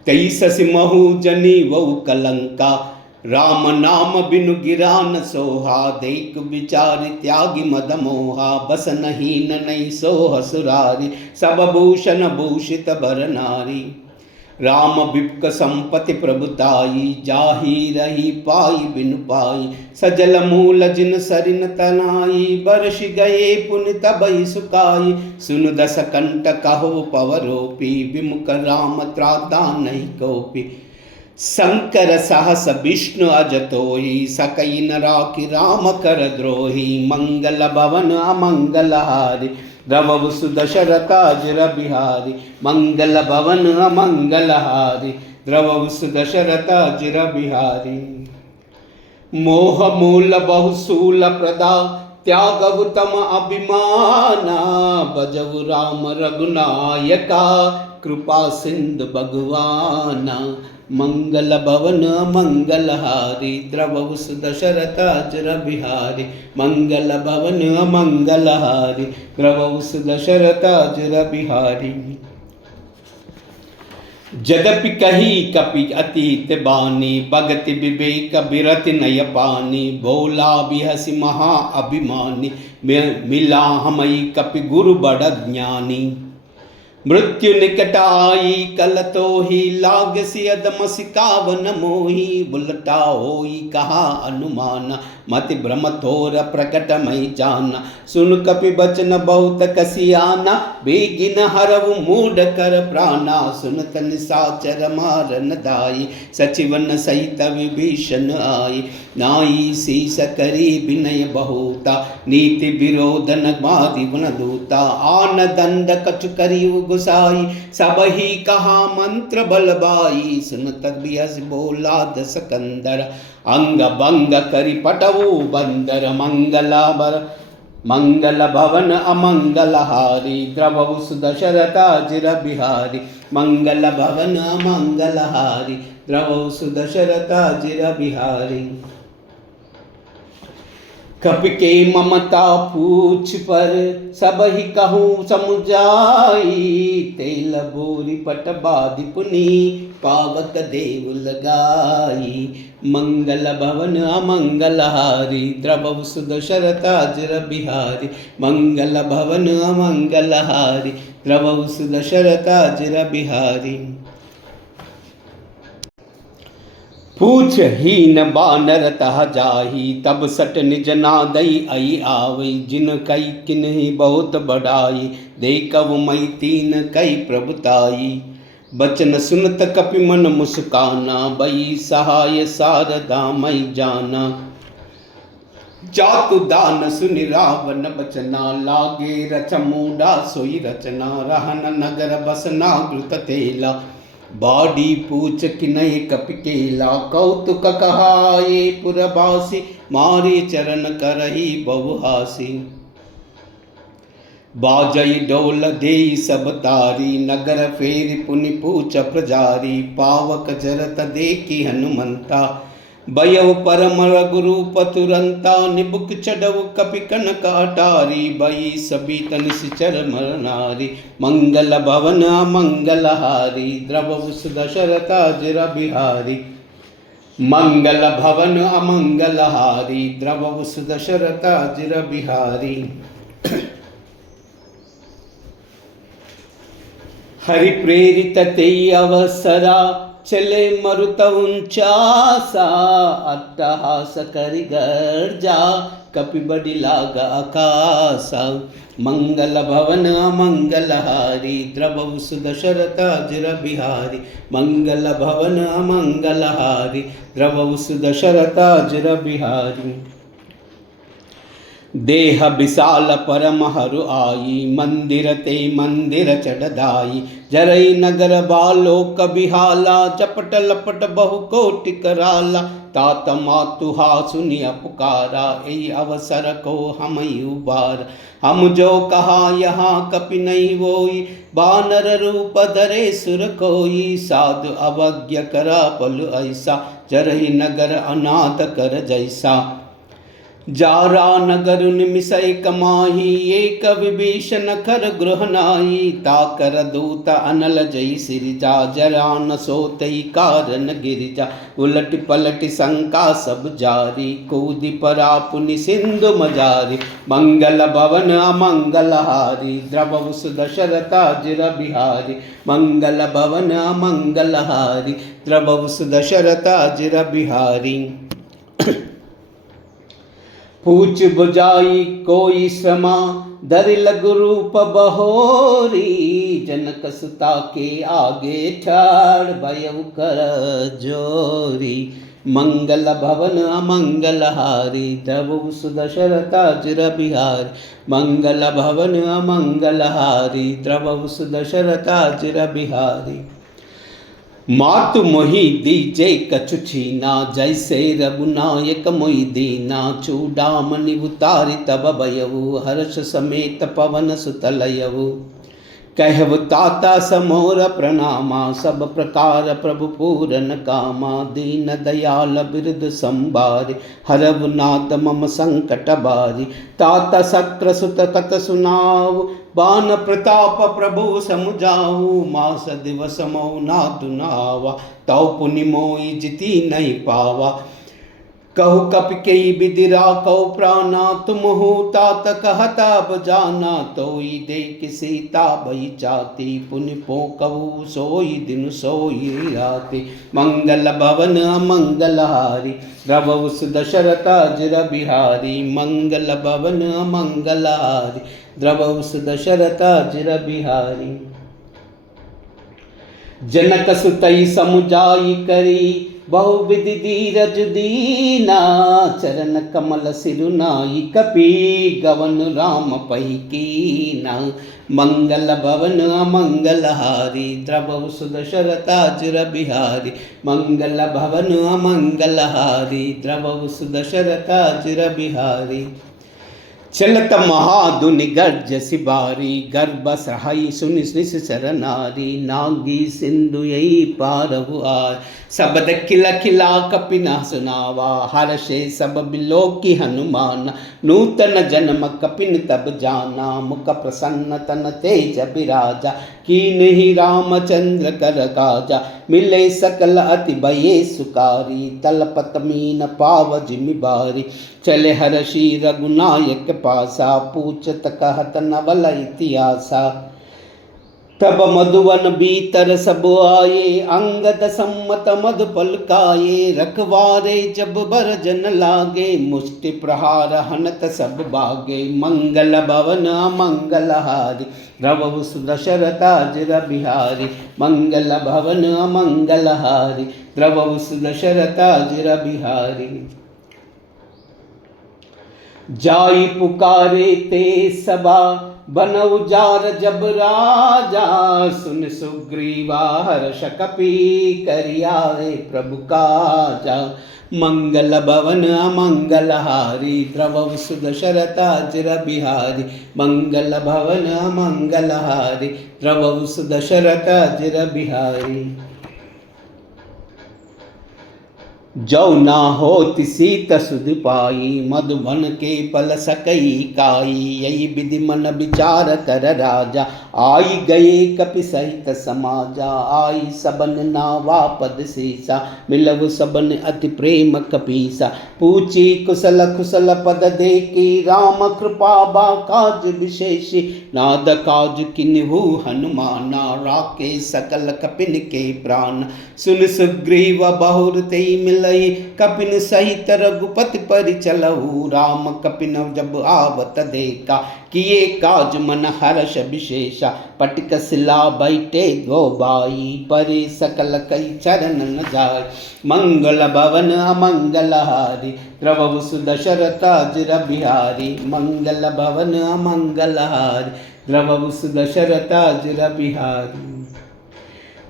तई ससि महु जनी वहु कलंका, राम नाम बिनु गिरा न सोहा, देख विचार त्यागी मद मोहा, बस नहीं नहीं सोह सुरारी, सब भूषण भूषित बर नारी। राम विप्क संपति प्रभुताई, जाही रही पाई बिनु पाई, सजल मूल जिन सरिन तनाई, बरस गए पुन तबई सुकाई, सुन दस कंठ कहो पवरोपी, विमुख राम त्राता नहीं कोपी। शंकर सहस विष्णु अजतोहि, सकई न राखी राम कर द्रोही, मंगल भवन अमंगल हारी, द्रवहु सुदशरथ अजर बिहारी, मंगल भवन अमंगल हारी, द्रवहु सुदशरथ अजर बिहारी। मोह मूल बहुसूल प्रदा, त्यागहु तम अभिमाना, भजहु राम रघुनायका, कृपा सिंधु भगवाना, मंगल भवन मंगल हारी, द्रवहु सुदशरथ अजर बिहारी, मंगल भवन मंगल हारी, द्रवहु सुदशरथ अजर बिहारी। जदपि कही कपि अतीत बानी, भगति विवेक बिरति नय पानी, भोला बिहसि महा अभिमानी, मिला हमई कपि गुरु बड़ ज्ञानी। मृत्यु निकट आई कल तो ही, लागसी अदम सिकावन मोही, बुलटा होई कहा अनुमाना, मति भ्रम थोर प्रकट मई जाना, सुन कपि बचन बहुत कसियाना, बेगिन हरव मूड कर प्राणा, सुनत निशाचर मारन दाई, सचिवन सहित विभीषण आई, नाई शीस करी विनय बहुता, नीति विरोधन मादि गुण दूता, आन दंड कछु करी गुसाई, सब ही कहा मंत्र बलबाई, सुनत बियस बोला दस कंदर, अंग भंग करि पटवु बंदर, मंगल भवन अमंगल हारी, द्रवहु सुदशरथ अजर बिहारी, मंगल भवन अमंगल हारी, द्रवहु सुदशरथ अजर बिहारी। कपि के ममता पूछ पर, सब ही कहूँ समुझाई, तेल बोरी पट बाधि पुनि, पावक देव लगाई, मंगल भवन अमंगल हारी, द्रवहु सुदशरथ अजर बिहारी, मंगल भवन अमंगल हारी, द्रवहु सुदशरथ अजर बिहारी। पूछ हीन बानर तह जाही, तब सट निज नादई आई आवई, जिन कई किन्हीं बहुत बढ़ाई, देखव मई तीन कई प्रभुताई, बचन सुनत कपि मन मुस्काना, बई सहाय सारदा मई जाना, जातु दान सुनि रावण बचना, लागे रच मूडा सोई रचना, रहन नगर बसना घृत तेला, बाडी पूछ किनहि कपि केला, कौतुक कहाए पुरबासी, मारे चरण करही बहुहासी, बाजई डोल देई सब तारी, नगर फेरि पुनि पूछ प्रजारी, पावक जरत देखी हनुमंता, बयव परम रघुरूप तुरंता, निबुक चढ़व कपि कनक अटारी, बई सबीत निश्चर मरनारी, मंगल भवन अमंगल हारी, द्रवहु सुदशरथ अजर बिहारी, मंगल भवन अमंगल हारी, द्रवहु सुदशरथ अजर बिहारी। हरि प्रेरित तेई अवसरा, चले मरुत उंचासा, अट्टहास करि गर्जा, कपि बडि लाग आकासा, मंगल भवन अमंगल हारी, द्रवहु सुदशरथ अजर बिहारी, मंगल भवन अमंगल हारी, द्रवहु सुदशरथ अजर बिहारी। देह विशाल परम हरु आई, मंदिर ते मंदिर चढ़ाई, जरई नगर बालो कबिहाला, चपट लपट बहु कोटि कराला, तात मातुहा सुनिया पुकारा, ए अवसर को हम उबार, हम जो कहा यहाँ कपि नहीं होई, बानर रूप धरे सुर कोई, साधु अवज्ञ करा पल ऐसा, जरई नगर अनाथ कर जैसा, जारा नगर निमिषय कमाही एक विभीषण कर गृह नाई ताकर दूत अनल जई सिरिजा जरा न सोतई कारण गिरिजा उलट पलट शंका सब जारी कूदि परा पुनि सिंधु मजारी मंगल भवन अमंगल हारी द्रवहु सुदशरथा जिर बिहारी मंगल भवन अमंगल हारी द्रवहु सुदशरथा जिर बिहारी पूछ बुझाई कोई श्रमा दर लघु रूप बहोरी जनक सुता के आगे ठाड़ भयउ कर जोरी मंगल भवन अमंगल हारी द्रवहु सुदशरथा जिर बिहारी मंगल भवन अमंगल हारी द्रवहु सुदशरथा जिर बिहारी मातु मोहि दीजे कछु छीना जैसे रघुनायक मोहि दीना चूड़ामणि उतारि तब भयउ हर्ष समेत पवन सुतलयउ कहव ताता समोर प्रणामा सब प्रकार प्रभु पूरन कामा दीन दयाल बिरद संभारि हरव नाथ मम संकट बारी ताता शक्र सुत कत सुनाव बान प्रताप प्रभु समुझाऊ मास दिवस मौ नातु नावा तौ पुनि मोई जिति नहीं पावा कहु कपि कई बिदिरा कौ प्राणा तुम हो तात कहता बजाना तोई देख सीता भई चाती पुनि पोकऊ सोई दिन सोई राति मंगल भवन अमंगल हारी द्रवहु सुदशरथा जिर बिहारी मंगल भवन अमंगल हारी द्रवहु सुदशरथा जिर बिहारी जनक सुतई समुझाई करी बहुविधि धीरज दीना चरण कमल सिरुनाई कपि गवन राम पही कीना मंगल भवन अमंगल हारी द्रवहु सुदशरथा जिर बिहारी मंगल भवन अमंगल हारी द्रवहु सुदशरथा जिर बिहारी चलत महाधुनि गर्ज सिबारी गर्भ सहाई सुनि शरनारी नागी सिंधु यही पारहु आर शब्द खिला खिला कपिना सुनावा हर्षे सब बिलो की हनुमान नूतन जन्म कपिन तब जाना मुख प्रसन्न तन तेज बिराजा कीन ही रामचंद्र कर काजा मिले सकल अति भये सुकारी तलपत मीन पाव जिमि बारी चले हर्षि रघुनायक पासा पूछत कहत नवल इतिहासा तब मधुवन भीतर सब आये अंगद सम्मत मधु पलकाये रखवारे जब बरजन लागे मुष्टि प्रहार हनत सब बागे मंगल भवन अमंगल हारी द्रवहु सुदशरथा जिर बिहारी मंगल भवन अमंगल हारी द्रवहु सुदशरथा जिर बिहारी जाई पुकारे ते सबा बन उजार जब राजा सुन सुग्रीवा हर्ष कपि करियाए प्रभु काजा मंगल भवन अमंगल हारी द्रवहु सुदशरथा जिर बिहारी मंगल भवन अमंगल हारी द्रवहु सुदशरथा जिर बिहारी जौ ना होति सीत सुध पाई मधुबन के पल सकई काई यही विधि मन विचार कर राजा आई गए कपि सहित समाजा आई सबन नावा पद सीसा मिलव सबन अति प्रेम कपीसा पूछी कुशल कुशल पद देखी राम कृपा बा काज विशेषी नाद काज किन्हु हनुमाना राके सकल कपिन के प्राण सुन सुग्रीव बहुर तेई मिलई कपिन सहित रघुपति परिचलहु राम कपिन जब आवत देखा किए काज मन हर्ष विशेषा पटिक सिला बैठे गोबाई परे सकल कई चरण न जाय मंगल भवन अमंगल हारी द्रवहु सुदशरथा जिर बिहारी मंगल भवन अमंगल हारी द्रवहु सुदशरथा जिर बिहारी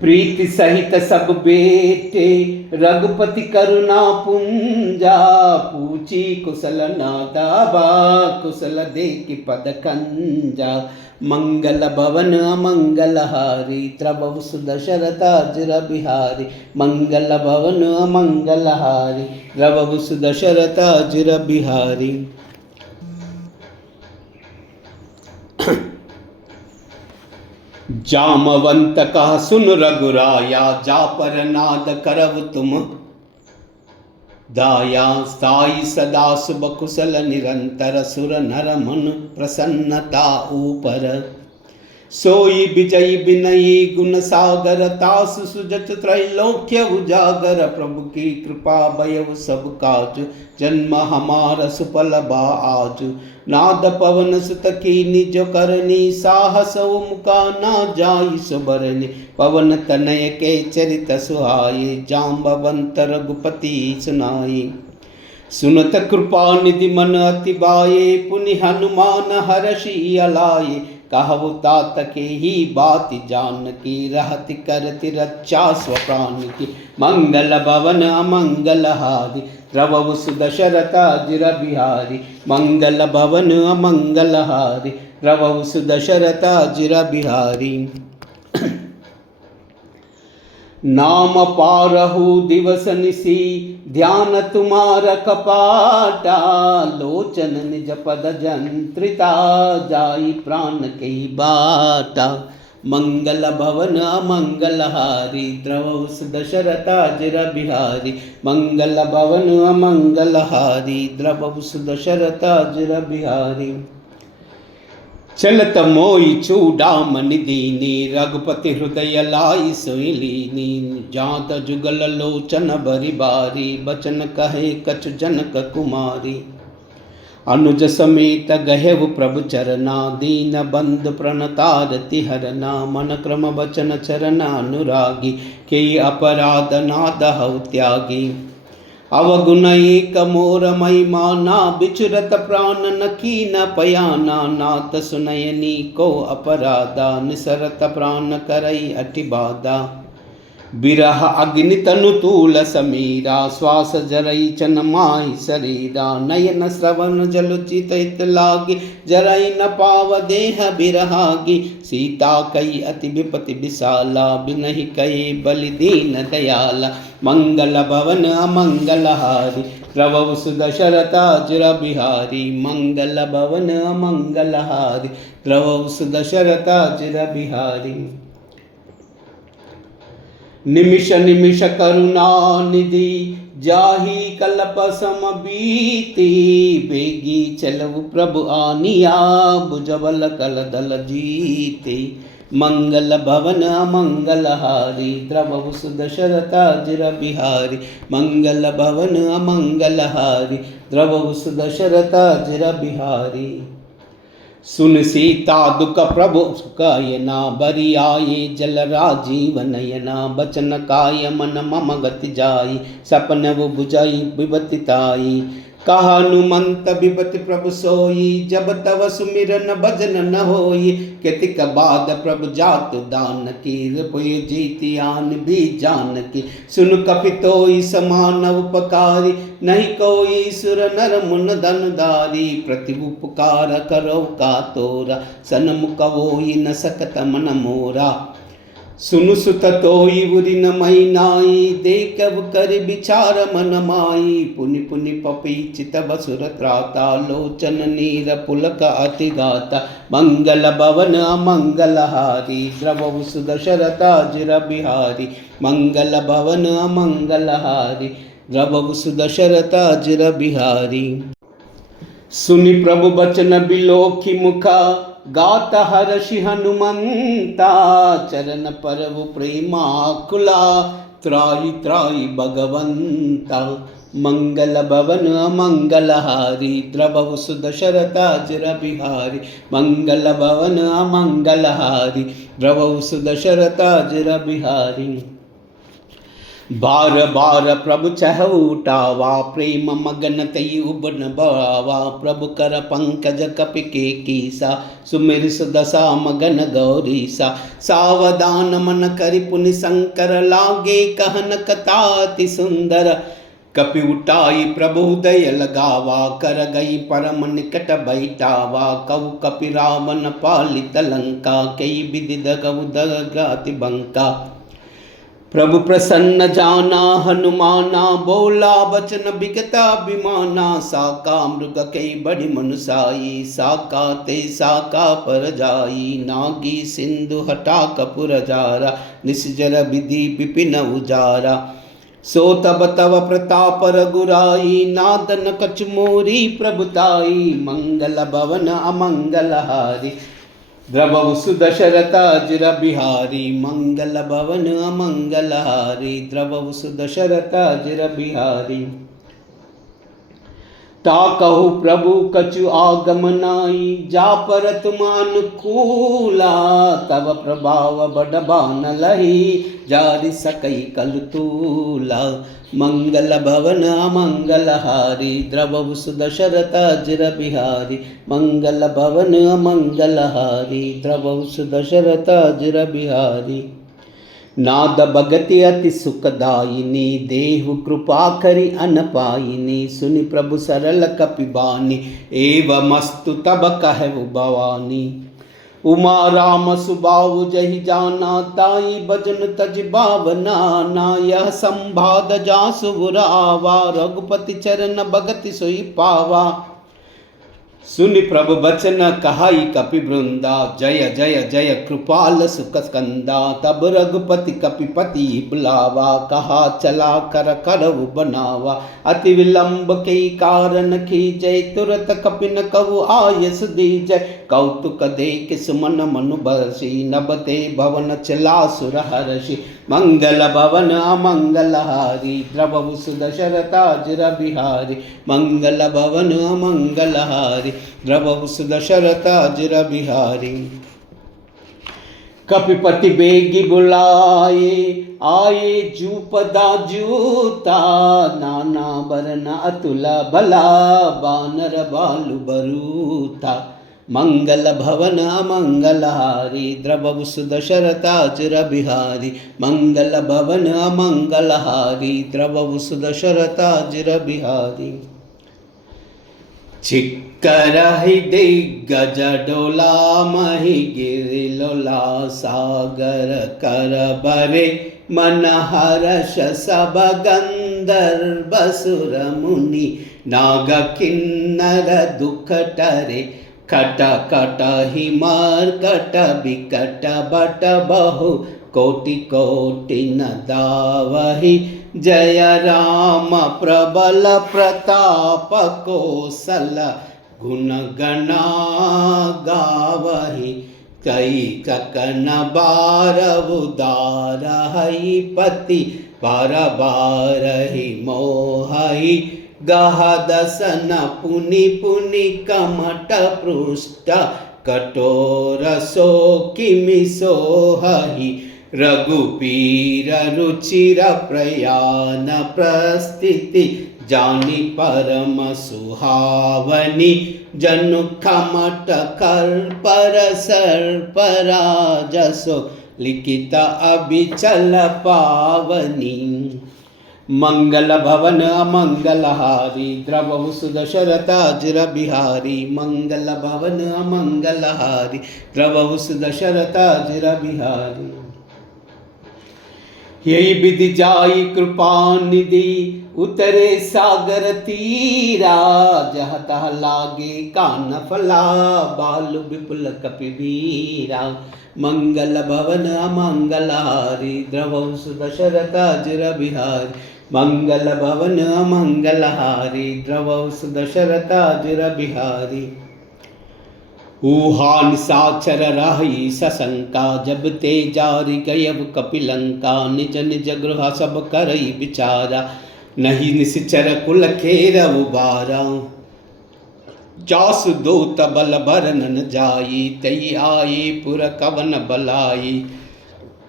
प्रीति सहित सब बेटे रघुपति करुणा पुंजा, पूछी कुशल नादाबा कुशल देखि पद कंजा। मंगल भवन अमंगलहारी द्रवहु सुदशरथाजिर बिहारी, मंगल भवन अमंगलहारी द्रवहु सुदशरथाजिर बिहारी। जामवंत कहा सुन रघुराया, जा पर नाद करव तुम दाया। स्थाई सदा शुभ कुशल निरंतर, सुर नर मन प्रसन्नता ऊपर। सोई विजयी विनयी गुण सागर, तास सुजत त्रैलोक्य उजागर। प्रभु की कृपा भयउ सब काज, जन्म हमारा सुफल बा आज। नाद पवन सुत कीनि जो करनी, साहस मुका ना जाई सुबरनी। पवन तनय के चरित सुहाये, जाम्बवंत रघुपति सुनाई। सुनत कृपा निधि मन अति बाये, पुनि हनुमान हर्षि अलाये। कहु तात के ही बात जान की, रहति करति रक्षा स्वप्राण की। मंगल भवन अमंगलहारी द्रवहु सुदशरथाजिर बिहारी, मंगल भवन अमंगलहारी द्रवहु सुदशरथाजिर बिहारी। नाम पारहु दिवस निसी, ध्यान तुम्हार कपाटा। लोचन निज पद जंत्रिता, जाई प्राण के बाटा। मंगल भवन अमंगलहारी द्रवहु सुदशरथाजिर बिहारी, मंगल भवन अमंगलहारी द्रवहु सुदशरथाजिर बिहारी। चलत मोई चूड़ामणि दीनी, रघुपति हृदय लाई सोई लीनी। जात जुगल लोचन बरि बारी, बचन कहे कछु जनक कुमारी। अनुज समेत गहेव प्रभु चरना, दीन बंधु प्रणतारति हरना। मन क्रम वचन चरण अनुरागी, के अपराध नाद हौ त्यागी। अवगुण एक मोर महिमाना, बिचुरत प्राण न कीन पयाना। नाथ सुनयनी को अपराधा, निसरत प्राण करई अति बाधा। बिरह अग्नि तनु तूल समीरा, श्वास जरई चन माहि शरीरा। नयन श्रवण जल चित लागी, जरई न पाव देह बिरहागी। सीता कई अति विपति विशाला, बिनहि कई बलि दीन दयाला। मंगल भवन अमंगलहारी द्रवहु सुदशरथाजिर बिहारी, मंगल भवन अमंगलहारी द्रवहु सुदशरथाजिर बिहारी। निमिष निमिष करुणा निधि, जाहि कल्प सम बीती। बेगी चलऊ प्रभु आनिया, भुजबल कल दल जीते। मंगल भवन अमंगलहारी द्रवहु सुदशरथाजिर बिहारी, मंगल भवन अमंगलहारी द्रवहु सुदशरथाजिर बिहारी। सुन सीता दुख प्रभु सुखयना, बरि आये जल राजीव नयना। बचन काय मन मम गति जाई, सपन वो बुझाई विपति ताई। कहा हनुमंत विपति प्रभु सोई, जब तव सुमिरन भजन न होई। केतिक बाद प्रभु जातु दान की, रिपुय जीति आन भी जान की। सुन कपितोई समान उपकारी, नहीं कोई सुर नर मुन धनधारी। प्रति उपकार करो का तोरा, सन्मुख होई न सकत मन मोरा। सुनु सुत तोई बुरी न मैनाई, देखब कर विचार मन माई। पुनि पुनि पपी चित बसुर त्राता, लोचन नीर पुलक अति गाता। मंगल भवन अमंगलहारी द्रवहु सुदशरथाजिर बिहारी, मंगल भवन अमंगलहारी द्रवहु सुदशरथाजिर बिहारी। सुनि प्रभु बचन बिलोखि मुखा, गात हर्षि हनुमंता। चरण परव प्रेमाकुला, त्राहि त्राहि भगवंता। मंगल भवन अमंगलहारी द्रवहु सुदशरथाजिर बिहारी, मंगल भवन अमंगलहारी द्रवहु सुदशरथाजिर बिहारी। बार बार प्रभु चह उठावा, प्रेम मगन तई उबन बावा। प्रभु कर पंकज कपि के कीसा, सुमिर सुदशा मगन गौरीसा। सावधान मन करि पुनि शंकर, लागे कहन कथा अति सुंदर। कपि उठाई प्रभु दय लगावा, कर गई परम निकट बैठावा। कऊ कपि रावण पालित लंका, कई विधि दगऊ दगाति बंका। प्रभु प्रसन्न जाना हनुमाना, बोला बचन बिगता विमाना। साका मृग कई बड़ी मनुसाई, साका ते साका पर जाई। नागी सिंधु हटा कपुर जारा, निसजर विधि विपिन उजारा। सो तब तव प्रताप रघुराई, नादन कछ मोरी प्रभुताई। मंगल भवन अमंगल हारी, द्रवहु सुदशरथ अजिर बिहारी। मंगल भवन अमंगल हारी, द्रवहु सुदशरथ अजिर बिहारी। ताकहु प्रभु कछु आगम नाई, जा पर तुम अनुकूला। तब प्रभाव बड़ बान लही, जारि सकई कल तूला। मंगल भवन अमंगल हारी, द्रवहु सुदशरथ अजिर बिहारी। मंगल भवन अमंगल हारी, द्रवहु सुदशरथ अजिर बिहारी। नाद भगति अति सुखदायिनी, देहु कृपा करि अनपायिनी। सुनि प्रभु सरल कपिबानी, एवमस्तु तब कहु भवानी। उमा राम सुबाहु जहि जाना, ताई भजन तज भावना ना। यह संवाद जासु बुरावा, रघुपति चरण भगति सोई पावा। सुनि प्रभु बचन कहाई कपि वृंदा, जय जय जय कृपाल सुख स्कंदा। तब रघुपति कपिपति बुलावा, कहा चला कर करऊ बनावा। अति विलंब के कारण कीजय, तुरत कपिन कहु आयस दीजय। कौतुक देख सुमन मनु बरसी, नबते भवन चला सुर हर्षि। मंगल भवन अमंगल हारी, द्रवहु सुदशरथ अजिर बिहारी। मंगल भवन अमंगल हारी, द्रवहु सुदशरथ अजिर बिहारी। कपिपति बेगी बुलाए, आए जूपदा जूता। नाना बरन अतुल भला, बानर बालु बरूता। मंगल भवन अमंगल हारी, द्रवहु सुदशरथ अजिर बिहारी। मंगल भवन अमंगल हारी, द्रवहु सुदशरथ अजिर बिहारी। चिक्कर ही दिग्गज डोला, मही गिरि लोला। सागर कर बरे मन हर्ष, सब गंधर्व सुर मुनि। नाग किन्नर दुख टरे, खट कट ही मर्कट बिकट बट बहु। कोटि कोटि न दावहि, जय राम प्रबल प्रताप कौशल। गुण गणा गावहि, कई ककन बार उदार। हई पति बार बारहि मोहहि, गह दसन पुनि पुनि कमट पृष्ठ। कठोर सो किमि सोहहि, रघुपीर रुचिर प्रयाण प्रस्थिति। जानी परम सुहावनी, जनु खमट कर पर सर्प राजसो। लिखित अबिचल पावनी, मंगल भवन अमंगल हारी, द्रवहु सुदशरथ अजिर बिहारी। मंगल भवन अमंगल हारी, द्रवहु सुदशरथ अजिर बिहारी। यही विधि जाई कृपा निधि, उतरे सागर तीरा। जह तह लागे कान फला, बालु विपुल कपिवीरा। मंगल भवन अमंगल हारी, द्रवहु सुदशरथ अजिर बिहारी। मंगल भवन अमंगल हारी, द्रवहु सुदशरथ अजिर बिहारी। ऊहा निशाचर रही सशंका, जब ते जारि गयब कपिलंका। निज निज गृह सब करई विचारा, नहीं निश्चर कुल खेर उबारा। जासु दूत बल भरन जाई, तई आई पुर कवन बलाई।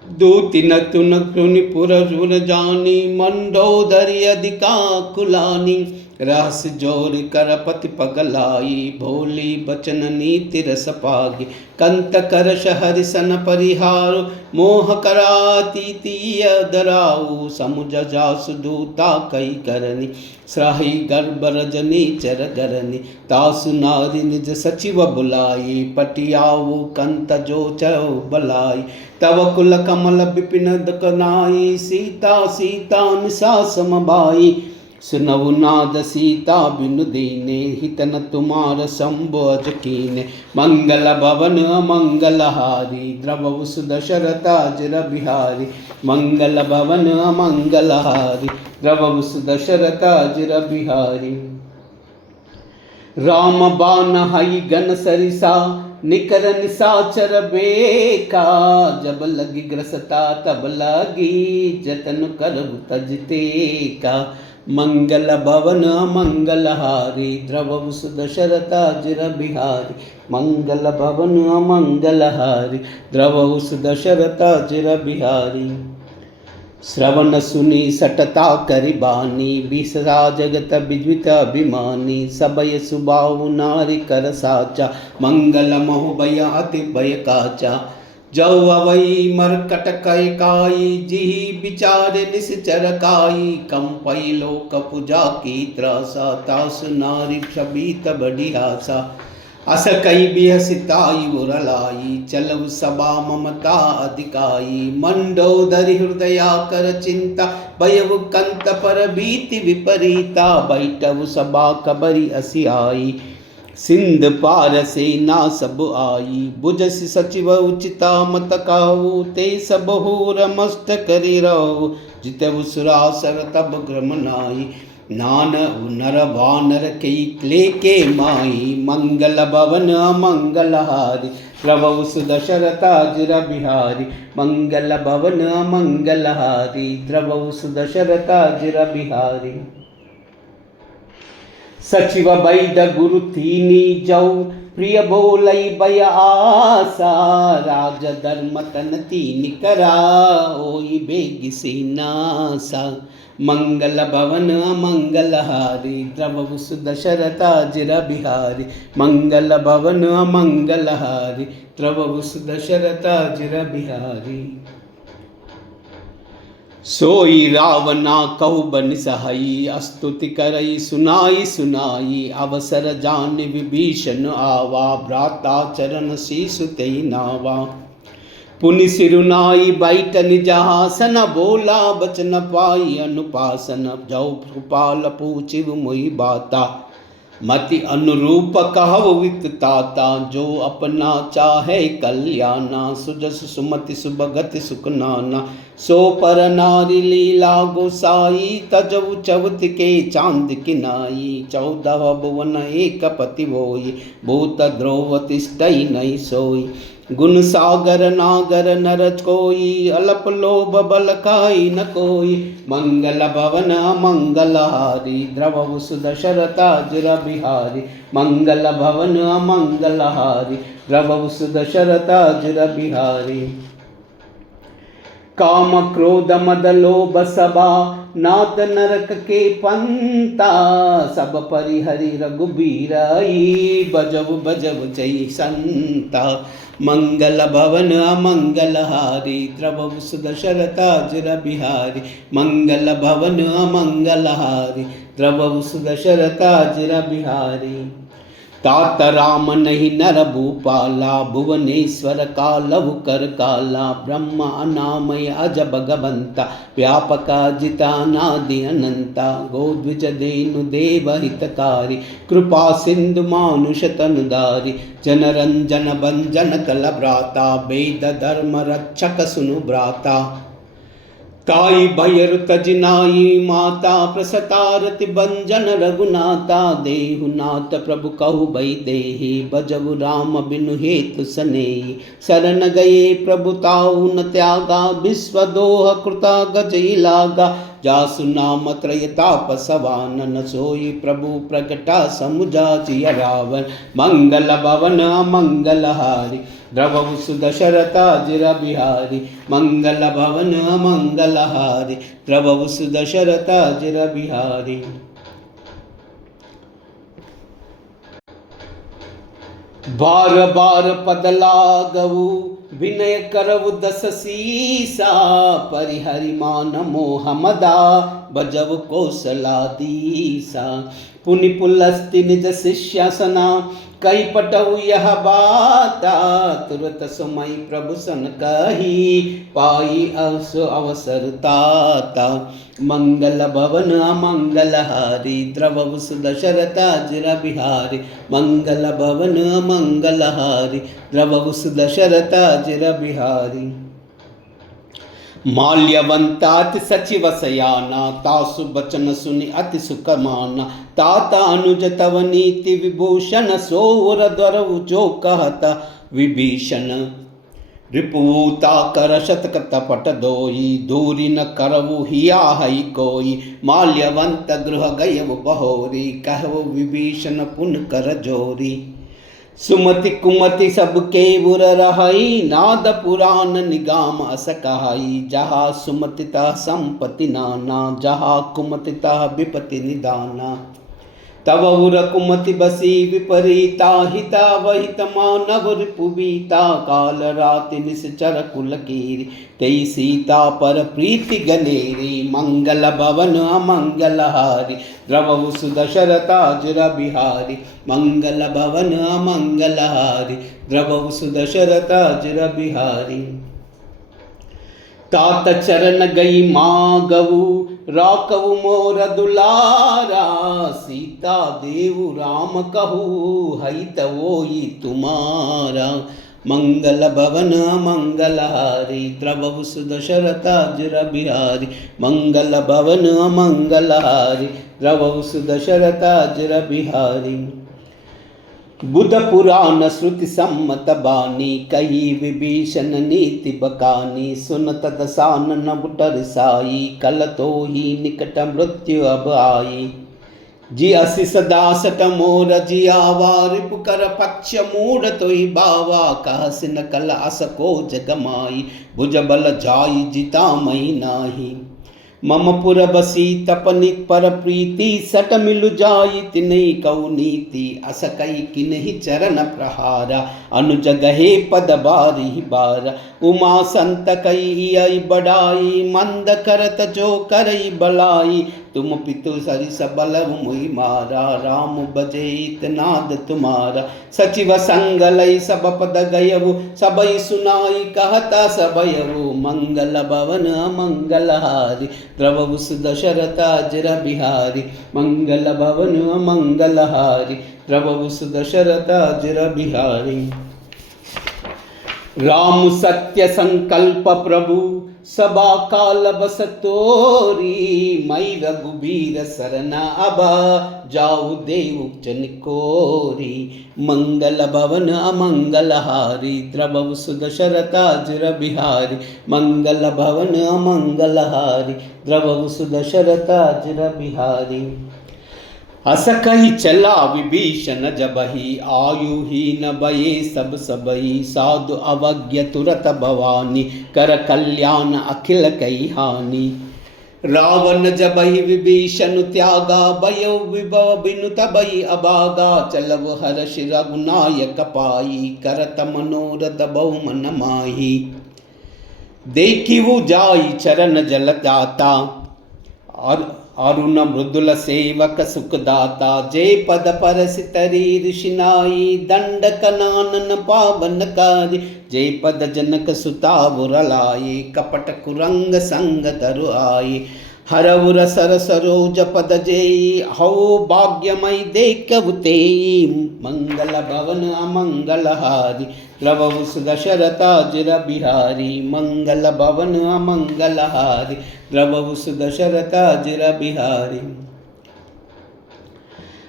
दूतिन तुन पुर सुर जानी मंडोदरी अधिका कुलानी रहस्य जोर कर पति पगलाई भोली बचन नीति रस पागी कंत करश हरिसन परिहारो मोह कराती तीय दराऊ समुझ जासु दूता कई करनी स्राही गर्भ रजनी चर गरनी तासु नारी निज सचिव बुलाई पटियाऊ कंत जो चरो बलाई तव कुल कमल विपिन दकनाई सीता सीता निशा समबाई सुनवु नाद सीता बिनु दीने हितन तुम्हार संबोज कीने मंगल भवन अमंगल हारी द्रवु सुदशरथा जिर बिहारी मंगल भवन अमंगल हारी द्रवु सुदशरथा जिर बिहारी राम बाण हई गन सरिसा निकर निसाचर बेका जब लगी ग्रसता तब लगी जतन कर तजते का मंगल भवन मंगल हारी द्रवु सुदशरथा जिर बिहारी मंगल भवन मंगल हारी द्रवु सुदशरथा जिर बिहारी श्रवण सुनी सटता करिबानी बिसरा जगत विद्वित अभिमानी सबय सुबाहु नारी कर साचा मंगल मोह भय अति भय काचा जौ अवई मरकट कय काई जिहि विचार निश्चर काई कंपई लोक पूजा की त्रासा तासु नारी छबीत बड़ी आशा अस कई बिहसिताई उरलाई चलव सभा ममता अधिकाई मंडोदरी हृदया कर चिंता भयव कंत पर भीति विपरीता बैठव सभा कबरी असी आई सिंध पार सेना सब आई बुझस सचिव उचिता मत काऊ ते सब होर मस्त करि रहो जितव सुरासर तब ग्रम नाई नान नर वानर कई क्ले के माई मंगल भवन मंगल हारी द्रवु सुदशरथा जिर बिहारी मंगल भवन मंगल हारी द्रवु सुदशरथा जिर बिहारी सचिव बैद गुरु तीनी जौ प्रिय बोलई भय आसा राज धर्म तन तीन करा ओई बेगी सीनासा मंगल भवन मंगल हारी द्रवु सुदशरथा जिर बिहारी मंगल भवन मंगल हारी द्रवु सुदशरथा जिर बिहारी सोई रावना कहु बन सहाई स्तुति करई सुनाई सुनाई अवसर जान विभीषण आवा भ्राता चरण शीसु तेई नावा पुनि सिरुनाई बैठ निजहासन बोला बचन पाई अनुपासन जौ कृपाल पूछिव मोहि बाता मति अनुरूप कहव वितताता जो अपना चाहे कल्याणा सुजस सुमति सुभगति सुखनाना सो पर नारी लीला गोसाई तजऊ चवत के चांद किनाई 14 भुवन एक पति वोई भूत ध्रुव तिष्ठई नहीं सोई गुण सागर नागर नर कोई अलप लोभ बल खाई न कोई मंगल भवन मंगल हारी द्रवु सुदशरथा जिर बिहारी मंगल भवन मंगल हारी द्रवु सुदशरथा जिर बिहारी काम क्रोध मद लोभ सबा नाथ नरक के पंता सब परिहरि रघुबीराई बजव बजव जय संता मंगल भवन मंगल हारी द्रवु सुदशरथा जिर बिहारी मंगल भवन मंगल हारी द्रवु सुदशरथा जिर बिहारी तात राम नहीं नर भूपाला भुवनेश्वर कालव कर काला ब्रह्म अनामय अज भगवंता व्यापका जिता नादि अनंता गोद्विज देनु देव हितकारी कृपा सिंधु मानुष तनुदारी जनरंजन भंजन कल भ्राता वेद धर्म रक्षक सुनु भ्राता ताई भैर तजनाई माता प्रसतारति भंजन रघुनाथा देहुनाथ प्रभु कहु भई देहि बजबु राम बिनु हेतु सनेहि शरण गए प्रभु ताऊ न त्यागा विश्व दोह कृता गजई लागा जासु नाम त्रय तापसवानन सोई प्रभु प्रगटा समुझा जिय रावण मंगल भवन मंगलहारी द्रवहु सुदशरथाजिर बिहारी मंगल भवन मंगलहारी द्रवहु सुदशरथाजिर बिहारी। बार बार पद लागऊ विनय करऊ दस सीसा परिहरि मान मोह मदा बजव कौशलादीसा पुनि पुलस्ति निज शिष्यासना कई पटऊ यह बाता तुरत समय प्रभु सन कही पाई अवसर ताता मंगल भवन मंगलहारी द्रवहु सुदशरथाजिर बिहारी मंगल भवन मंगलहारी द्रवहु सुदशरथाजिर बिहारी। माल्यवंताति सचिव सयाना तासु बचन सुनि अति सुख माना ताता अनुज तव नीति विभूषण सोर द्वरऊ जो कहता विभीषण रिपुता कर शतक तपट दोई दूरी न करवु हिया हई कोई माल्यवंत गृह गयव बहोरी कहव विभीषण पुन कर जोरी सुमति कुमति सबके बुर रहाई नाद पुराण निगाम अस कहाई जहाँ सुमतिता संपत्ति नाना जहाँ कुमतिता विपति निदाना तव उर कुमति बसी विपरीता हिता वहित मानव रिपुबीता काल राति निश्चर कुल कीरी तेई सीता पर प्रीति गनेरी मंगल भवन अमंगलहारी द्रवहु सुदशरथाजिर बिहारी मंगल भवन अमंगलहारी द्रवहु सुदशरथाजिर बिहारी। तात चरण गई मागऊ राकऊ मोर दुलारा सीता देव राम कहू हई तवोई तुम्हारा मंगल भवन मंगलहारी द्रवहु सुदशरथाजिर बिहारी मंगल भवन मंगलहारी द्रवहु सुदशरथाजिर बिहारी। बुध पुराण श्रुति सम्मत बानी कही विभीषण नीति बकानी सुनत दसानन बुटर साई कल तो ही निकट मृत्यु अब आई जी असि सदा सट मोर जियावा रिपुकर पक्ष मूढ़ तोहि बावा कहसिन कल असको जगमाई भुज बल जाई जिता मई नाही मम पुर बसी तपनि पर प्रीति सट मिलु जाई तिनहि कऊ नीति अस कई किन्हि चरण प्रहारा अनुज गहे पद बारी बारा उमा संत कई आई बड़ाई मंद करत जो करई बलाई तुम पितु सरि सबल मुई मारा राम बजे नाद तुम्हारा सचिव संगलई सब पद गयवु सबई सुनाई कहता सबयवु मंगल भवन मंगलहारी द्रवहु सुदशरथाजिर बिहारी मंगल भवन मंगलहारी द्रवहु सुदशरथाजिर बिहारी। राम सत्य संकल्प प्रभु सबा काल बस तोरी मई रघुबीर सरना अबा जाऊ देव चनिकोरी मंगल भवन अमंगलहारी द्रवहु सुदशरथाजिर बिहारी मंगल भवन अमंगलहारी द्रवहु सुदशरथाजिर बिहारी। अस कही चला विभीषण जबहि आयु ही न बये सब सबई साधु अवज्ञ तुरत भवानी कर कल्याण अखिल कई हानि रावण जबहि विभीषण त्यागा भयो विभव बिनु तबई अभागा चलव हर्ष रघुनायक पाई करत मनोरथ बहु मन माही देखी वो जाई चरण जल जाता और अरुण मृदुल सेवक सुखदाता जय पद परस तरी ऋषिनाई दंड कनानन पावन कारी जय पद जनक सुता बुरलाई कपट कुरंग संग तरु आई हरउर सर सरोज पद जेई हौ भाग्यमय देखवते मंगल भवन अमंगलहारी द्रवहु सुदशरथाजिर बिहारी मंगल भवन अमंगलहारी द्रवहु सुदशरथाजिर बिहारी।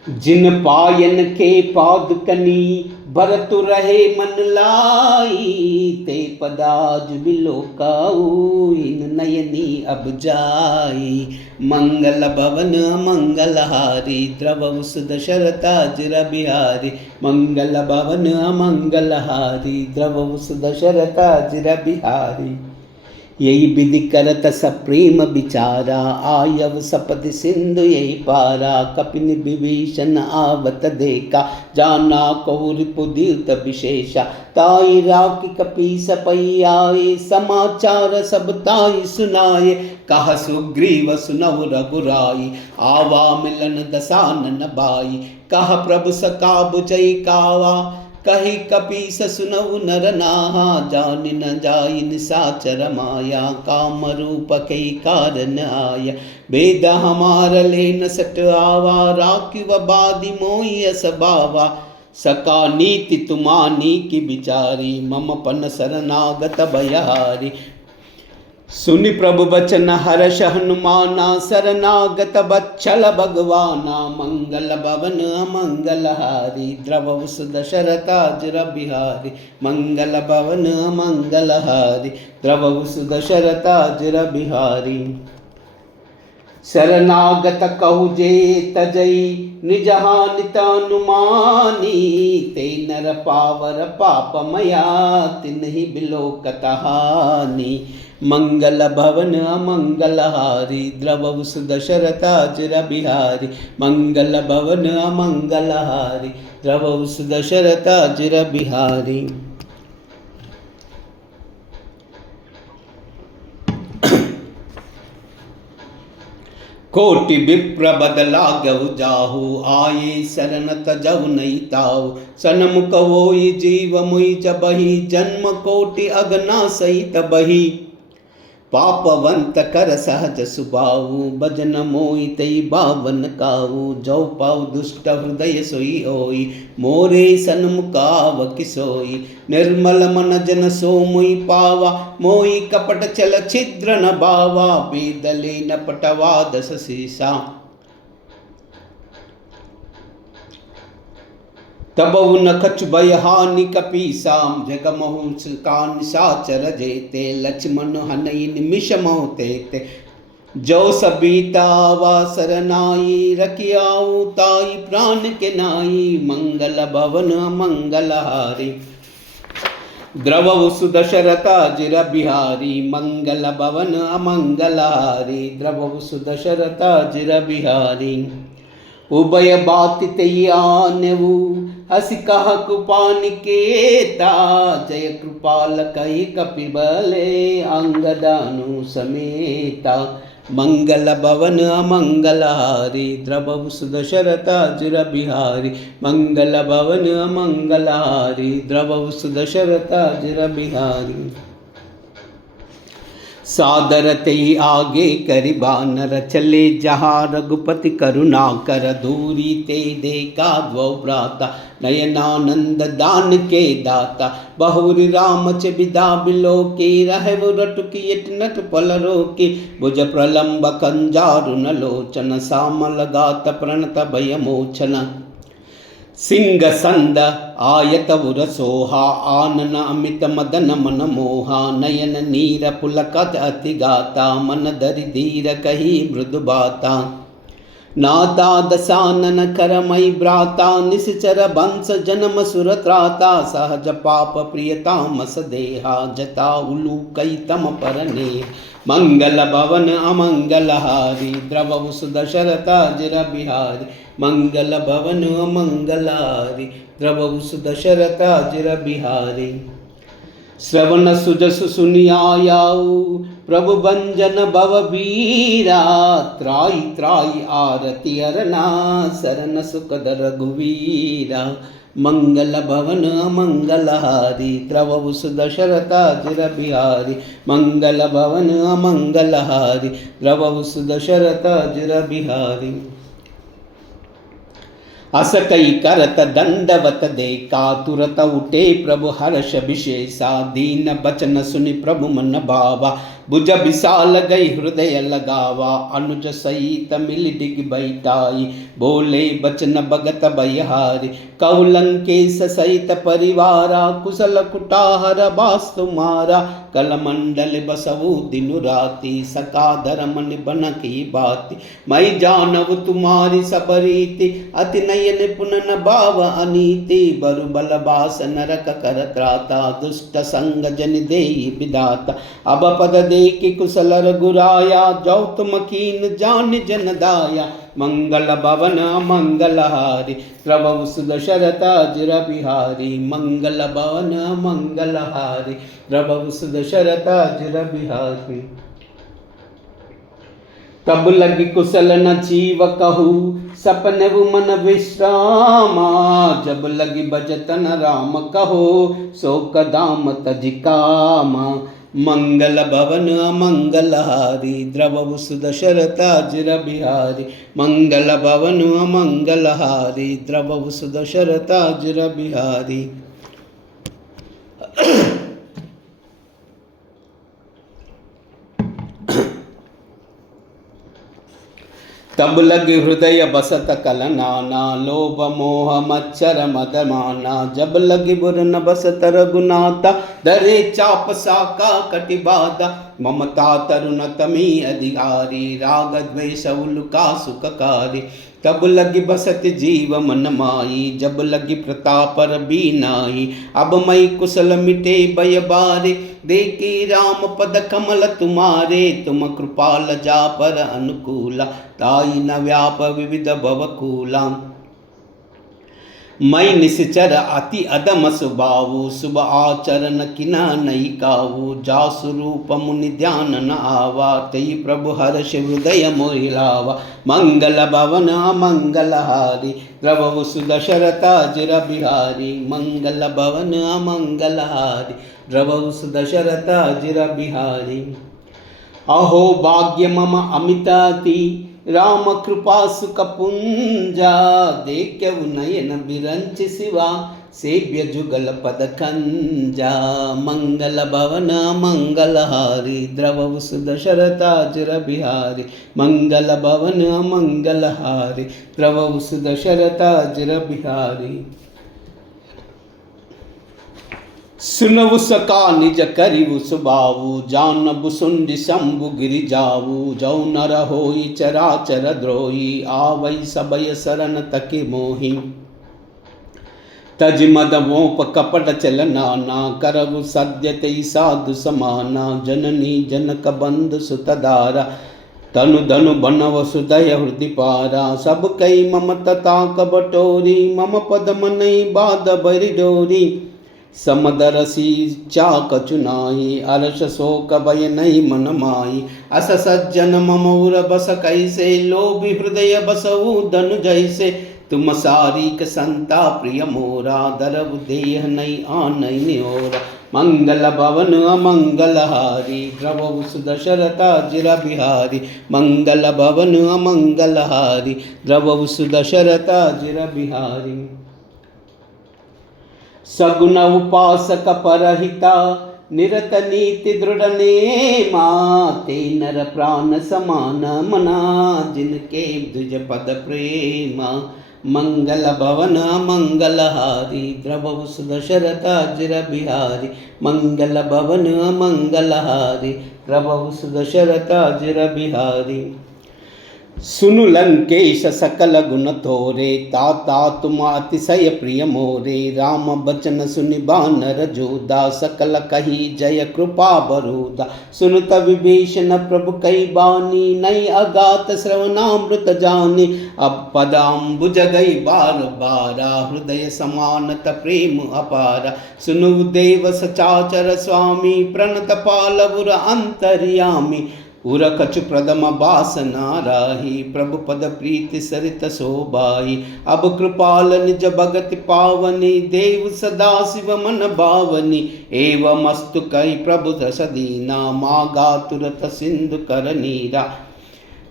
जिन पायन के पादुकनी भरतु रहे मन लाई, ते पदाज बिलोकाऊ इन नयनी अब जाई। मंगल भवन मंगलहारी द्रवहु सुदशरथाज बिहारी, मंगल भवन मंगलहारी द्रवहु सुदशरथाज बिहारी। यही विधि करत सप्रेम विचारा, आयव सपद सिंधु यही पारा। कपिन विभीषण आवत देखा, जाना कौर पुदित विशेषा। ताई राखी कपीस पई आए, समाचार सब ताई सुनाए। कह सुग्रीव सुनहु रघुराई, आवा मिलन दसानन बाई। कह प्रभु सकाबु जय कावा, कही कपीस सुनऊ नर नाहा। जान न जाई निसाचर माया, काम रूप कई कारण आया। वेद हमार ले न सट आवा, राखिव बादि मोहि अस बावा। सका नीति तुमानी की बिचारी, मम पन शरणागत भयहारी। सुनि प्रभु बचन हर्ष हनुमाना, शरणागत बच्छल भगवाना। मंगल भवन मंगलहारी द्रवहु सुदशरथाज बिहारी, मंगल भवन मंगलहारी द्रवहु सुदशरथाज बिहारी। शरणागत कहु जे तजई, निज हानित अनुमानी। ते नर पावर पापमया, तिन्हि बिलोकत हानि। मंगल भवन मंगलहारी द्रवहु सुदशरथाज बिहारी, मंगल भवन मंगलहारी द्रवहु सुदशरथाज बिहारी। कोटि विप्र बदला गहु जाहु, आये शरण तजहु नहीं ताऊ। सनमुख होई जीव मुई जबहि, जन्म कोटि अगना सहित बही। पापवंत कर सहज सुबाऊ, भजन मोहि तई बावन काऊ। जो पाऊ दुष्ट हृदय सोई होई, मोरे सन्मुखाव किसोई। निर्मल मन जन सो मोहि पावा, मोहि कपट चल छिद्र न बावा। बेदले न पटवा दस सीसा, तबहु न कछु भय हानि कपीसा। जगमहु का निशाचर जेते, लक्ष्मण हनई निमिष मोह तेते। जो सबीता वा सरनाई, रखियाऊ ताई प्राण के नाई। मंगल भवन मंगलहारी द्रवहु सुदशरथाज बिहारी, मंगल भवन अमंगलहारी द्रवहु सुदशरथाज बिहारी। उभय बाति तैयानवु, हसि कह कृपानिकेता। जय कृपाल कही कपिबले, अंगदानु समेता। मंगल भवन अमंगलहारी द्रवहु सुदशरथाज बिहारी, मंगल भवन अमंगलहारी द्रवहु सुदशरथाज बिहारी। सादर तेई आगे करि बानर, चले जहाँ रघुपति करुणा कर। दूरी ते देखा द्वौ भ्राता, नयनानंद दान के दाता। बहुरी राम च विदा बिलोके, रहव रटुकियट नट पल रोके। भुज प्रलंब कंजारु न लोचन, सामल गात प्रणत भय मोचन। सिंह संद आयत उरसोहा, आनन अमित मदन मन मोहा। नयन नीर पुलकत अति गाता, मन धरि धीर कही मृदु बाता। नाता दसानन करमई भ्राता, निश्चर बंस जन्म सुरत्राता। सहज पाप प्रियतामस देहा, जता उलू कई तम परने। मंगल भवन अमंगलहारी द्रवहु सुदशरथाज बिहारी, मंगल भवन अमंगलहारी द्रवहु सुदशरथाज बिहारी। श्रवण सुजसु सुनियाऊ, प्रभु भंजन भव बीरा। त्राई त्राई आरती अरना, शरण सुखद रघुवीरा। मंगल भवन अमंगलहारी द्रवहु सुदशरथाज बिहारी, मंगल भवन अमंगलहारी द्रवहु सुदशरथाज बिहारी। अस कई करत दंडवत देखा, तुरत उठे प्रभु हर्ष विशेषा। दीन बचन सुनि प्रभु मन भावा, भुज विशाल गई हृदय लगावा, अनुज सहित मिल डिग बैठाई, बोले बचन भगत बयहारी, कहु लंकेश सहित परिवारा, कुशल कुटाहर बास तुम्हारा, कल मंडल बसवु दिनु राति, सका धर्म निबन की बाती, मैं जानव तुम्हारी सब रीति, अति नयन पुनन भाव अनीति, बरु बल बास नरक कर त्राता, दुष्ट संग जन देई विदाता, अब पद दे कि कुशल रघुराया, जो तुम कीन जान जन दाया, मंगल भवन मंगलहारी, प्रभु सुदशरथ अजिर बिहारी, मंगल भवन मंगलहारी, प्रभु सुदशरथ अजिर बिहारी। तब लगी कुशल न जीव कहू, सपने मन विश्रामा, जब लगी बजतन राम कहो, शोक दाम तजिकामा, मंगल भवन मंगलहारी, द्रवहु सुदशरथ अजिर बिहारी, मंगल भवन मंगलहारी, द्रवहु सुदशरथ अजिर बिहारी। तब लगे हृदय बसत कलनाना, लोभ मोह मच्छर मदमाना, जब लगे बुर न बसत रघुनाथा, दरे चाप साका कटिबाधा, ममता तरुण तमी अधिकारी, राग द्वेष उल्का सुखकारी, तब लगी बसत जीव मन माई, जब लगी प्रताप बीनाई, अब मई कुशल मिटे भय बारे, देखी राम पद कमल तुम्हारे, तुम कृपाल जा पर अनुकूला, ताई न व्याप विविध भवकूला, मैं निश्चर अति अदम सुबावु, शुभ आचरण किना नहीं कावु, जासु रूप मुनि ध्यान न आवा, तई प्रभु हर्ष हृदय मोहिलावा, मंगल भवन मंगलहारी, द्रवहु सुदशरथ अजिर बिहारी, मंगल भवन मंगलहारी, द्रवहु सुदशरथ अजिर बिहारी। अहो भाग्य मम अमिताति, राम कृपा सुख पुंजा, देखु नयन बिरंच शिवा, सेव्य जुगल पद खंजा, मंगल भवन मंगलहारी, द्रवहु सुदशरथ अजिर बिहारी, मंगल भवन मंगलहारी, द्रवहु सुदशरथ अजिर बिहारी। सुनवु सका निज करिवु सुबावु, जानबु सुंड शंभु गिरि जावु, जौ नर होई चराचर द्रोही, आवै सबय शरण तके मोहि, तज मद मोप कपट चल नाना, करवु सद्य तई साधु समाना, जननी जनक बंधु सुतदारा, तनु धनु बनव सुदय हृदि पारा, सब कई ममतता कबटोरी, मम पद मनई बाध बरि डोरी, समदरसी चाक चुनाई, अरस शोक भय नहीं मन माई, अस सज्जन मम उर बस कैसे, लोभी हृदय बसऊ धनु जैसे, तुम सारीक संता प्रिय मोरा, दरव देह नहीं आनई निहोरा, मंगल भवन अमंगलहारी, द्रवहु सुदशरथ अजिर बिहारी, मंगल भवन अमंगलहारी, द्रवहु सुदशरथ अजिर बिहारी। सगुन उपासक परहिता, निरत नीति दृढ़ नेमा, ते नर प्राण समान मना, जिनके द्विज पद प्रेमा, मंगल भवन मंगलहारी, द्रवहु सुदशरथ अजिर बिहारी, मंगल भवन मंगलहारी, द्रवहु सुदशरथ अजिर बिहारी। सुनु लंकेश सकल गुण थोरे, ताता तुम अतिशय प्रिय मोरे, राम बचन सुनि बानर जोदा, सकल कही जय कृपा बरोदा, सुनत विभीषण प्रभु कई बानी, नई अगात श्रवणामृत जानी, अब पदाम्बुज गई बार बारा, हृदय समानत प्रेम अपारा, सुनु देव सचाचर स्वामी, प्रणत पालवुर अंतर्यामी, उर कछु प्रदम बासना राही, प्रभु पद प्रीति सरित शोभाई, अब कृपाल निज भगति पावनी, देव सदा शिव मन भावनी, एवं अस्तु कई प्रभु दस दीना, मागा तुरत सिंधु कर नीरा,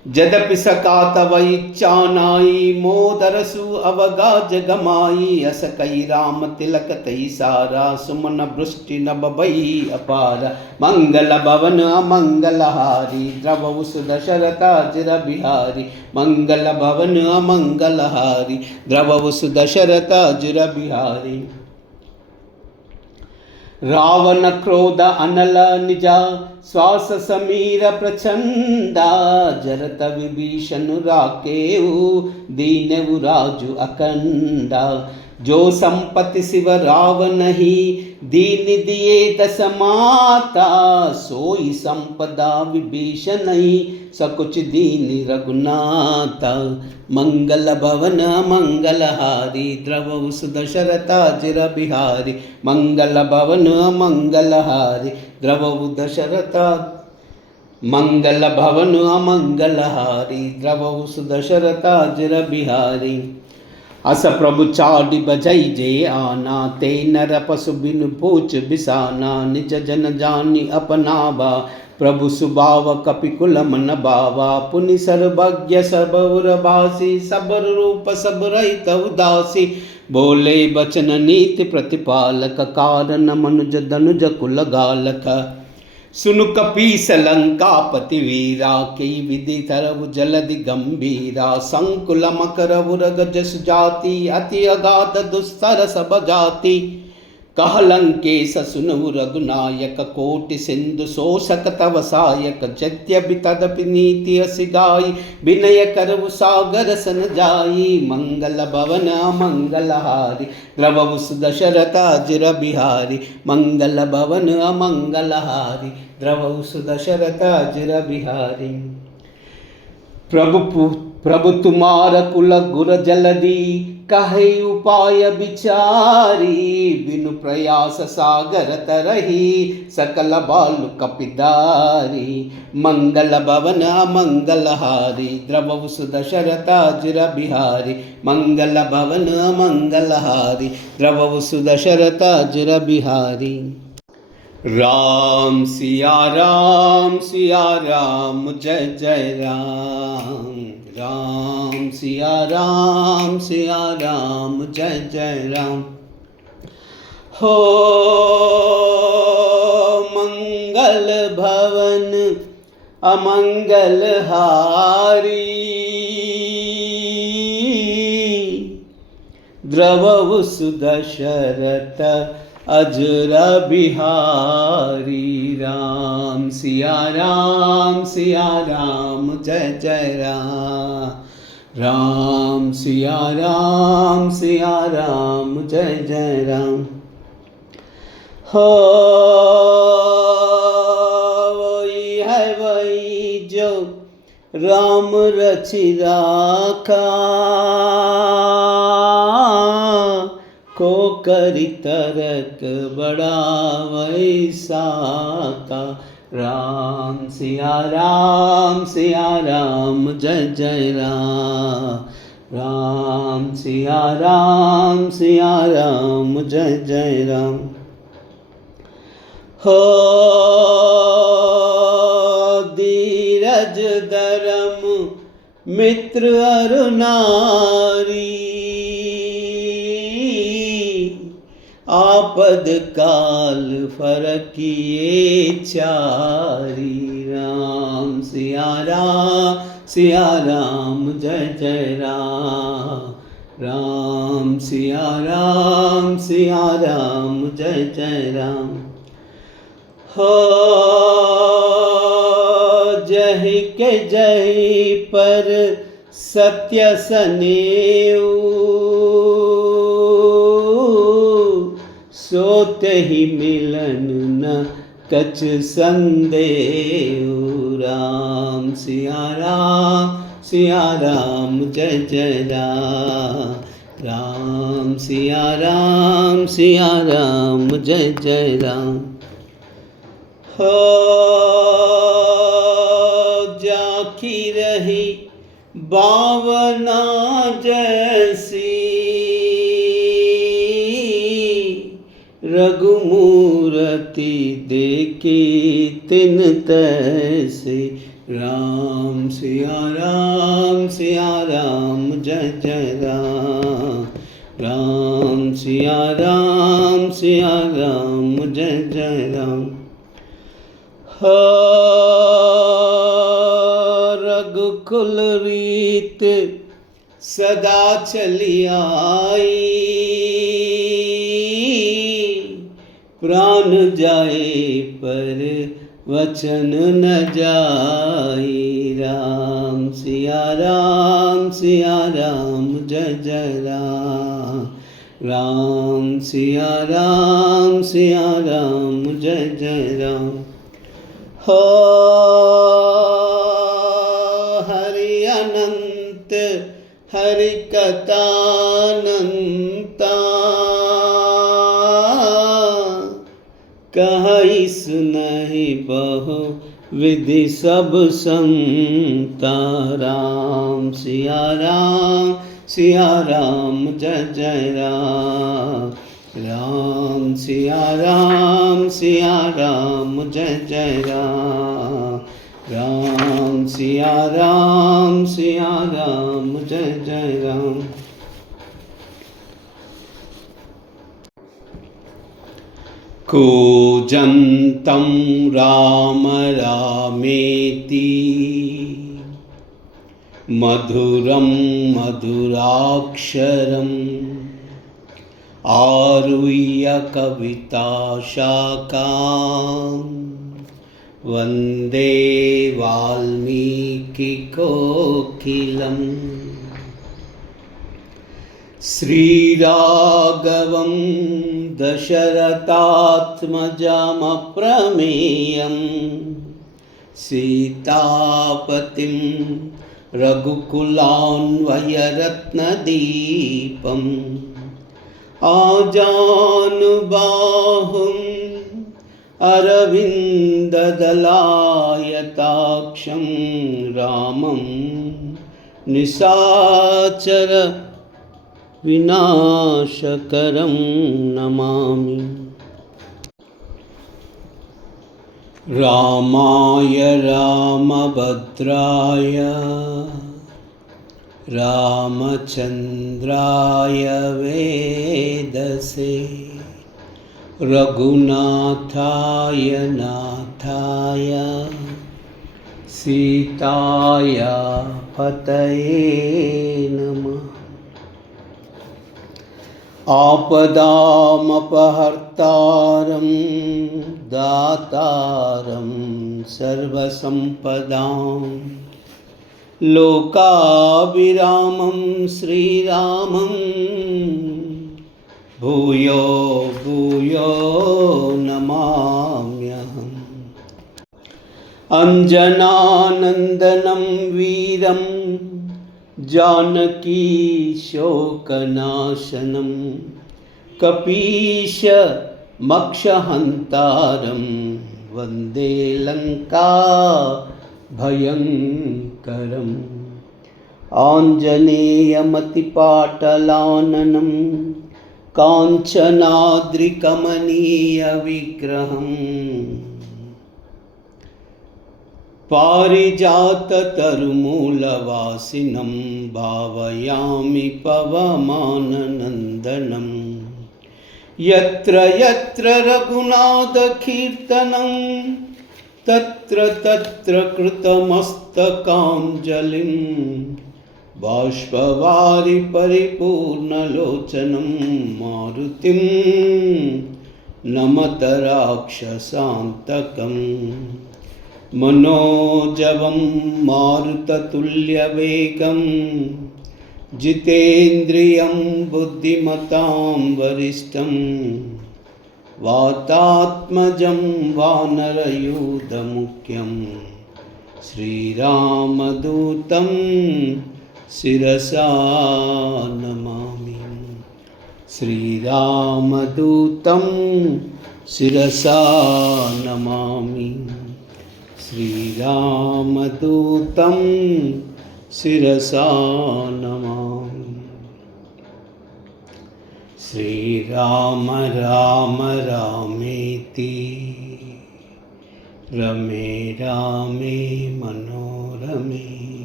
जदपि सका तव इच्छा नाई, मोदरसु अवगाज गमाई। अस कई राम तिलक तई सारा, सुमन वृष्टि नभ भई अपार। मंगल भवन अमंगल हारी, द्रवहु सुदशरथ अजिर बिहारी। मंगल भवन अमंगल हारी, द्रवहु सुदशरथ अजिर बिहारी। रावण क्रोध अनल निजा, श्वास समीर प्रचंडा। जरत विभीषण राकेऊ, दीनऊ राजु अकंडा। जो संपत्ति शिव रावण ही, दीन दिए दस माता। सोई संपदा विभीषण ही, सकुच दीन रघुनाथा। मंगल भवन मंगल हारी, द्रवहु सुदशरथ अजिर बिहारी। मंगल भवन मंगल हारी, द्रवहु दशरथ। मंगल भवन अमंगल हारी, द्रवहु सुदशरथ अजिर बिहारी। अस प्रभु चाडि बजई जे आना, ते नर पशु बिनु पूछ बिसाना। निज जन जानि अपनावा, प्रभु सुभाव कपिकुल मन बावा। पुनि सर्वज्ञ सबउर बासी, सबर रूप सब रहित उदासी। बोले बचन नीति प्रतिपालक, कारण मनुज धनुज कुल गालक। सुनु कपीस लंकापति वीरा, कई विधि तरव जलधि गंभीरा। संकुल मकर उरग जस जाति, अति अगाध दुस्तर सब जाति। कह लंकेश सुनहु रघुनायक, कोटि सिंधु शोषक तव सायक। यद्यपि तदपि नीति असि गाई, विनय करहु सागर सन जाई। मंगल भवन अमंगल हारी, द्रवहु सुदशरथ अजिर बिहारी। मंगल भवन अमंगल हारी, द्रवहु सुदशरथ अजिर बिहारी। प्रभु तुम्हार कुल गुर जलधि, कहे उपाय विचारी। बिनु प्रयास सागर तरही, सकल बालु कपिदारी। मंगल भवन अमंगल हारी, द्रवहु सुदशरथ अजिर बिहारी। मंगल भवन अमंगल हारी, द्रवहु सुदशरथ अजिर बिहारी। राम सिया राम जय जय राम। राम सिया राम जय जय राम। हो मंगल भवन अमंगल हारी, द्रवहु सुदशरथ अजिर बिहारी। राम सिया राम जय जय राम। राम सिया राम जय जय राम। हो वही है वही जो राम रचि राखा, को करि तरक बड़ा वैसा का। राम सिया राम जय जय राम। राम सिया राम जय जय राम। हो धीरज धर्म मित्र अरु नारी, आपद काल फरकिए चारी। राम सिया राम जय जय राम। राम सिया राम जय जय राम। हो जहि के जहि पर सत्य सनेऊ, सोते ही मिलन न कछ संदेहु। राम सिया राम जय जय राम। राम सिया राम जय जय राम। हो जाखी रही बावना जैसी, रघुमूर्ति देखी तिन तैसे। राम सिया राम जय जय राम। राम सिया राम जय जय राम। रघुकुल रीत सदा चली आई, प्राण जाए पर वचन न जाई। राम सिया राम जय जय राम। राम सिया राम जय जय राम। हो हरि अनंत हरि कथानंता, कहि सुनहि बहु विधि सब संता। राम सिया राम जय जय राम। राम सिया राम जय जय राम। राम सिया राम जय जय राम। कूजन्तं राम रामेति, मधुरं मधुराक्षरम्, आरुह्य कविताशाखां, वन्दे वाल्मीकिकोकिलम्। श्रीराघवं दशरथात्मजमप्रमेयं, सीतापतिं रघुकुलान्वयरत्नदीपम्, आजानुबाहुं अरविन्ददलायताक्षं, रामं निशाचर विनाशकरं नमामि। रामाय रामभद्राय रामचन्द्राय वेदसे, रघुनाथाय नाथाय सीताय पतये नमः। आपदामपहर्तारं दातारं सर्वसम्पदां, लोकाभिरामं श्रीरामं भूयो भूयो नमाम्यहम्। अंजनानन्दनं वीरं जानकी शोकनाशनं, कपीशमक्षहन्तारं वन्दे लङ्का भयङ्करम्। आञ्जनेयमतिपाटलाननं काञ्चनाद्रिकमनीयविग्रहम्, पारिजाततरुमूलवासिनं भावयामि पवमाननन्दनं। यत्र यत्र रघुनाथकीर्तनं, तत्र तत्र कृतमस्तकाञ्जलिं, बाष्पवारि परिपूर्णलोचनं मारुतिं नमत राक्षसान्तकम्। मनोजवं मारुततुल्यवेगं, जितेन्द्रियं बुद्धिमतां वरिष्ठं, वातात्मजं वानरयूथमुख्यं, श्रीरामदूतं शिरसा नमामि। श्रीरामदूतं शिरसा नमामि। श्रीरामदूतं शिरसा नमामि। श्रीराम राम रामेति, रमे रामे मनोरमे,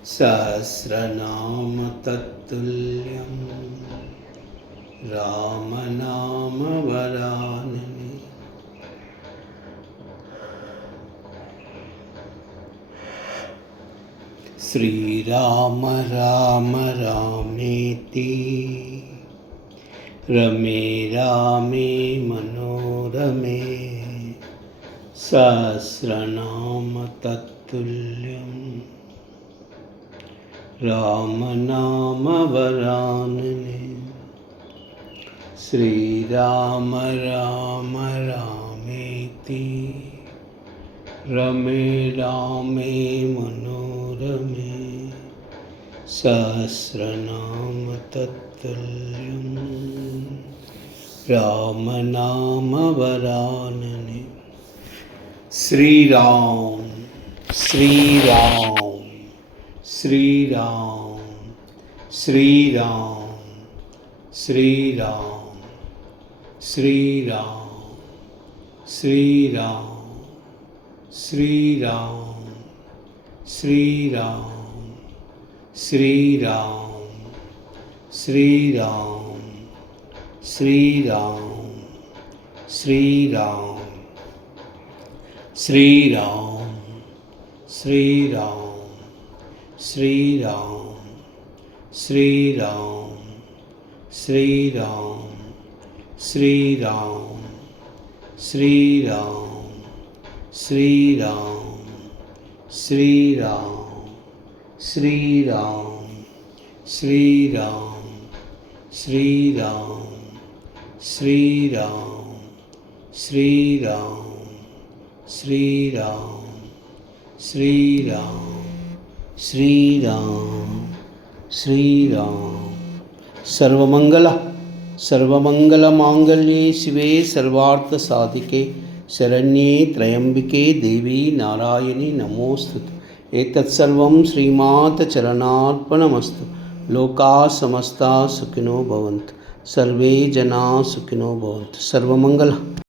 सहस्रनाम तत्तुल्यं राम नाम वरानने। श्री राम राम रामेति रमे रामे मनोरमे सहस्रनाम तत्तुल्यं राम नाम वरानने। श्री राम राम रामेति रमे रामे मनोरमे सहस्रनाम तत्तुल्यं राम नाम वरानने। श्री राम श्री राम श्री राम श्री राम श्री राम श्री राम श्री राम श्री राम श्री राम श्री राम श्री राम श्री राम श्री राम श्री राम श्री राम श्री राम श्री राम श्री राम श्री राम श्री राम श्री राम श्री राम श्री राम श्री राम श्री राम श्री राम श्री राम श्री राम श्री राम श्री राम श्री राम। सर्वमंगलमांगल्ये शिवे सर्वार्थसाधिके शरण्ये त्र्यंबिके देवी नारायणी नमोस्तुते। एतत्सर्वं श्रीमाता चरणार्पणमस्तु। लोकाः समस्ताः सुखिनो भवन्तु, सर्वे जनाः सुखिनो भवन्तु। सर्वमंगल।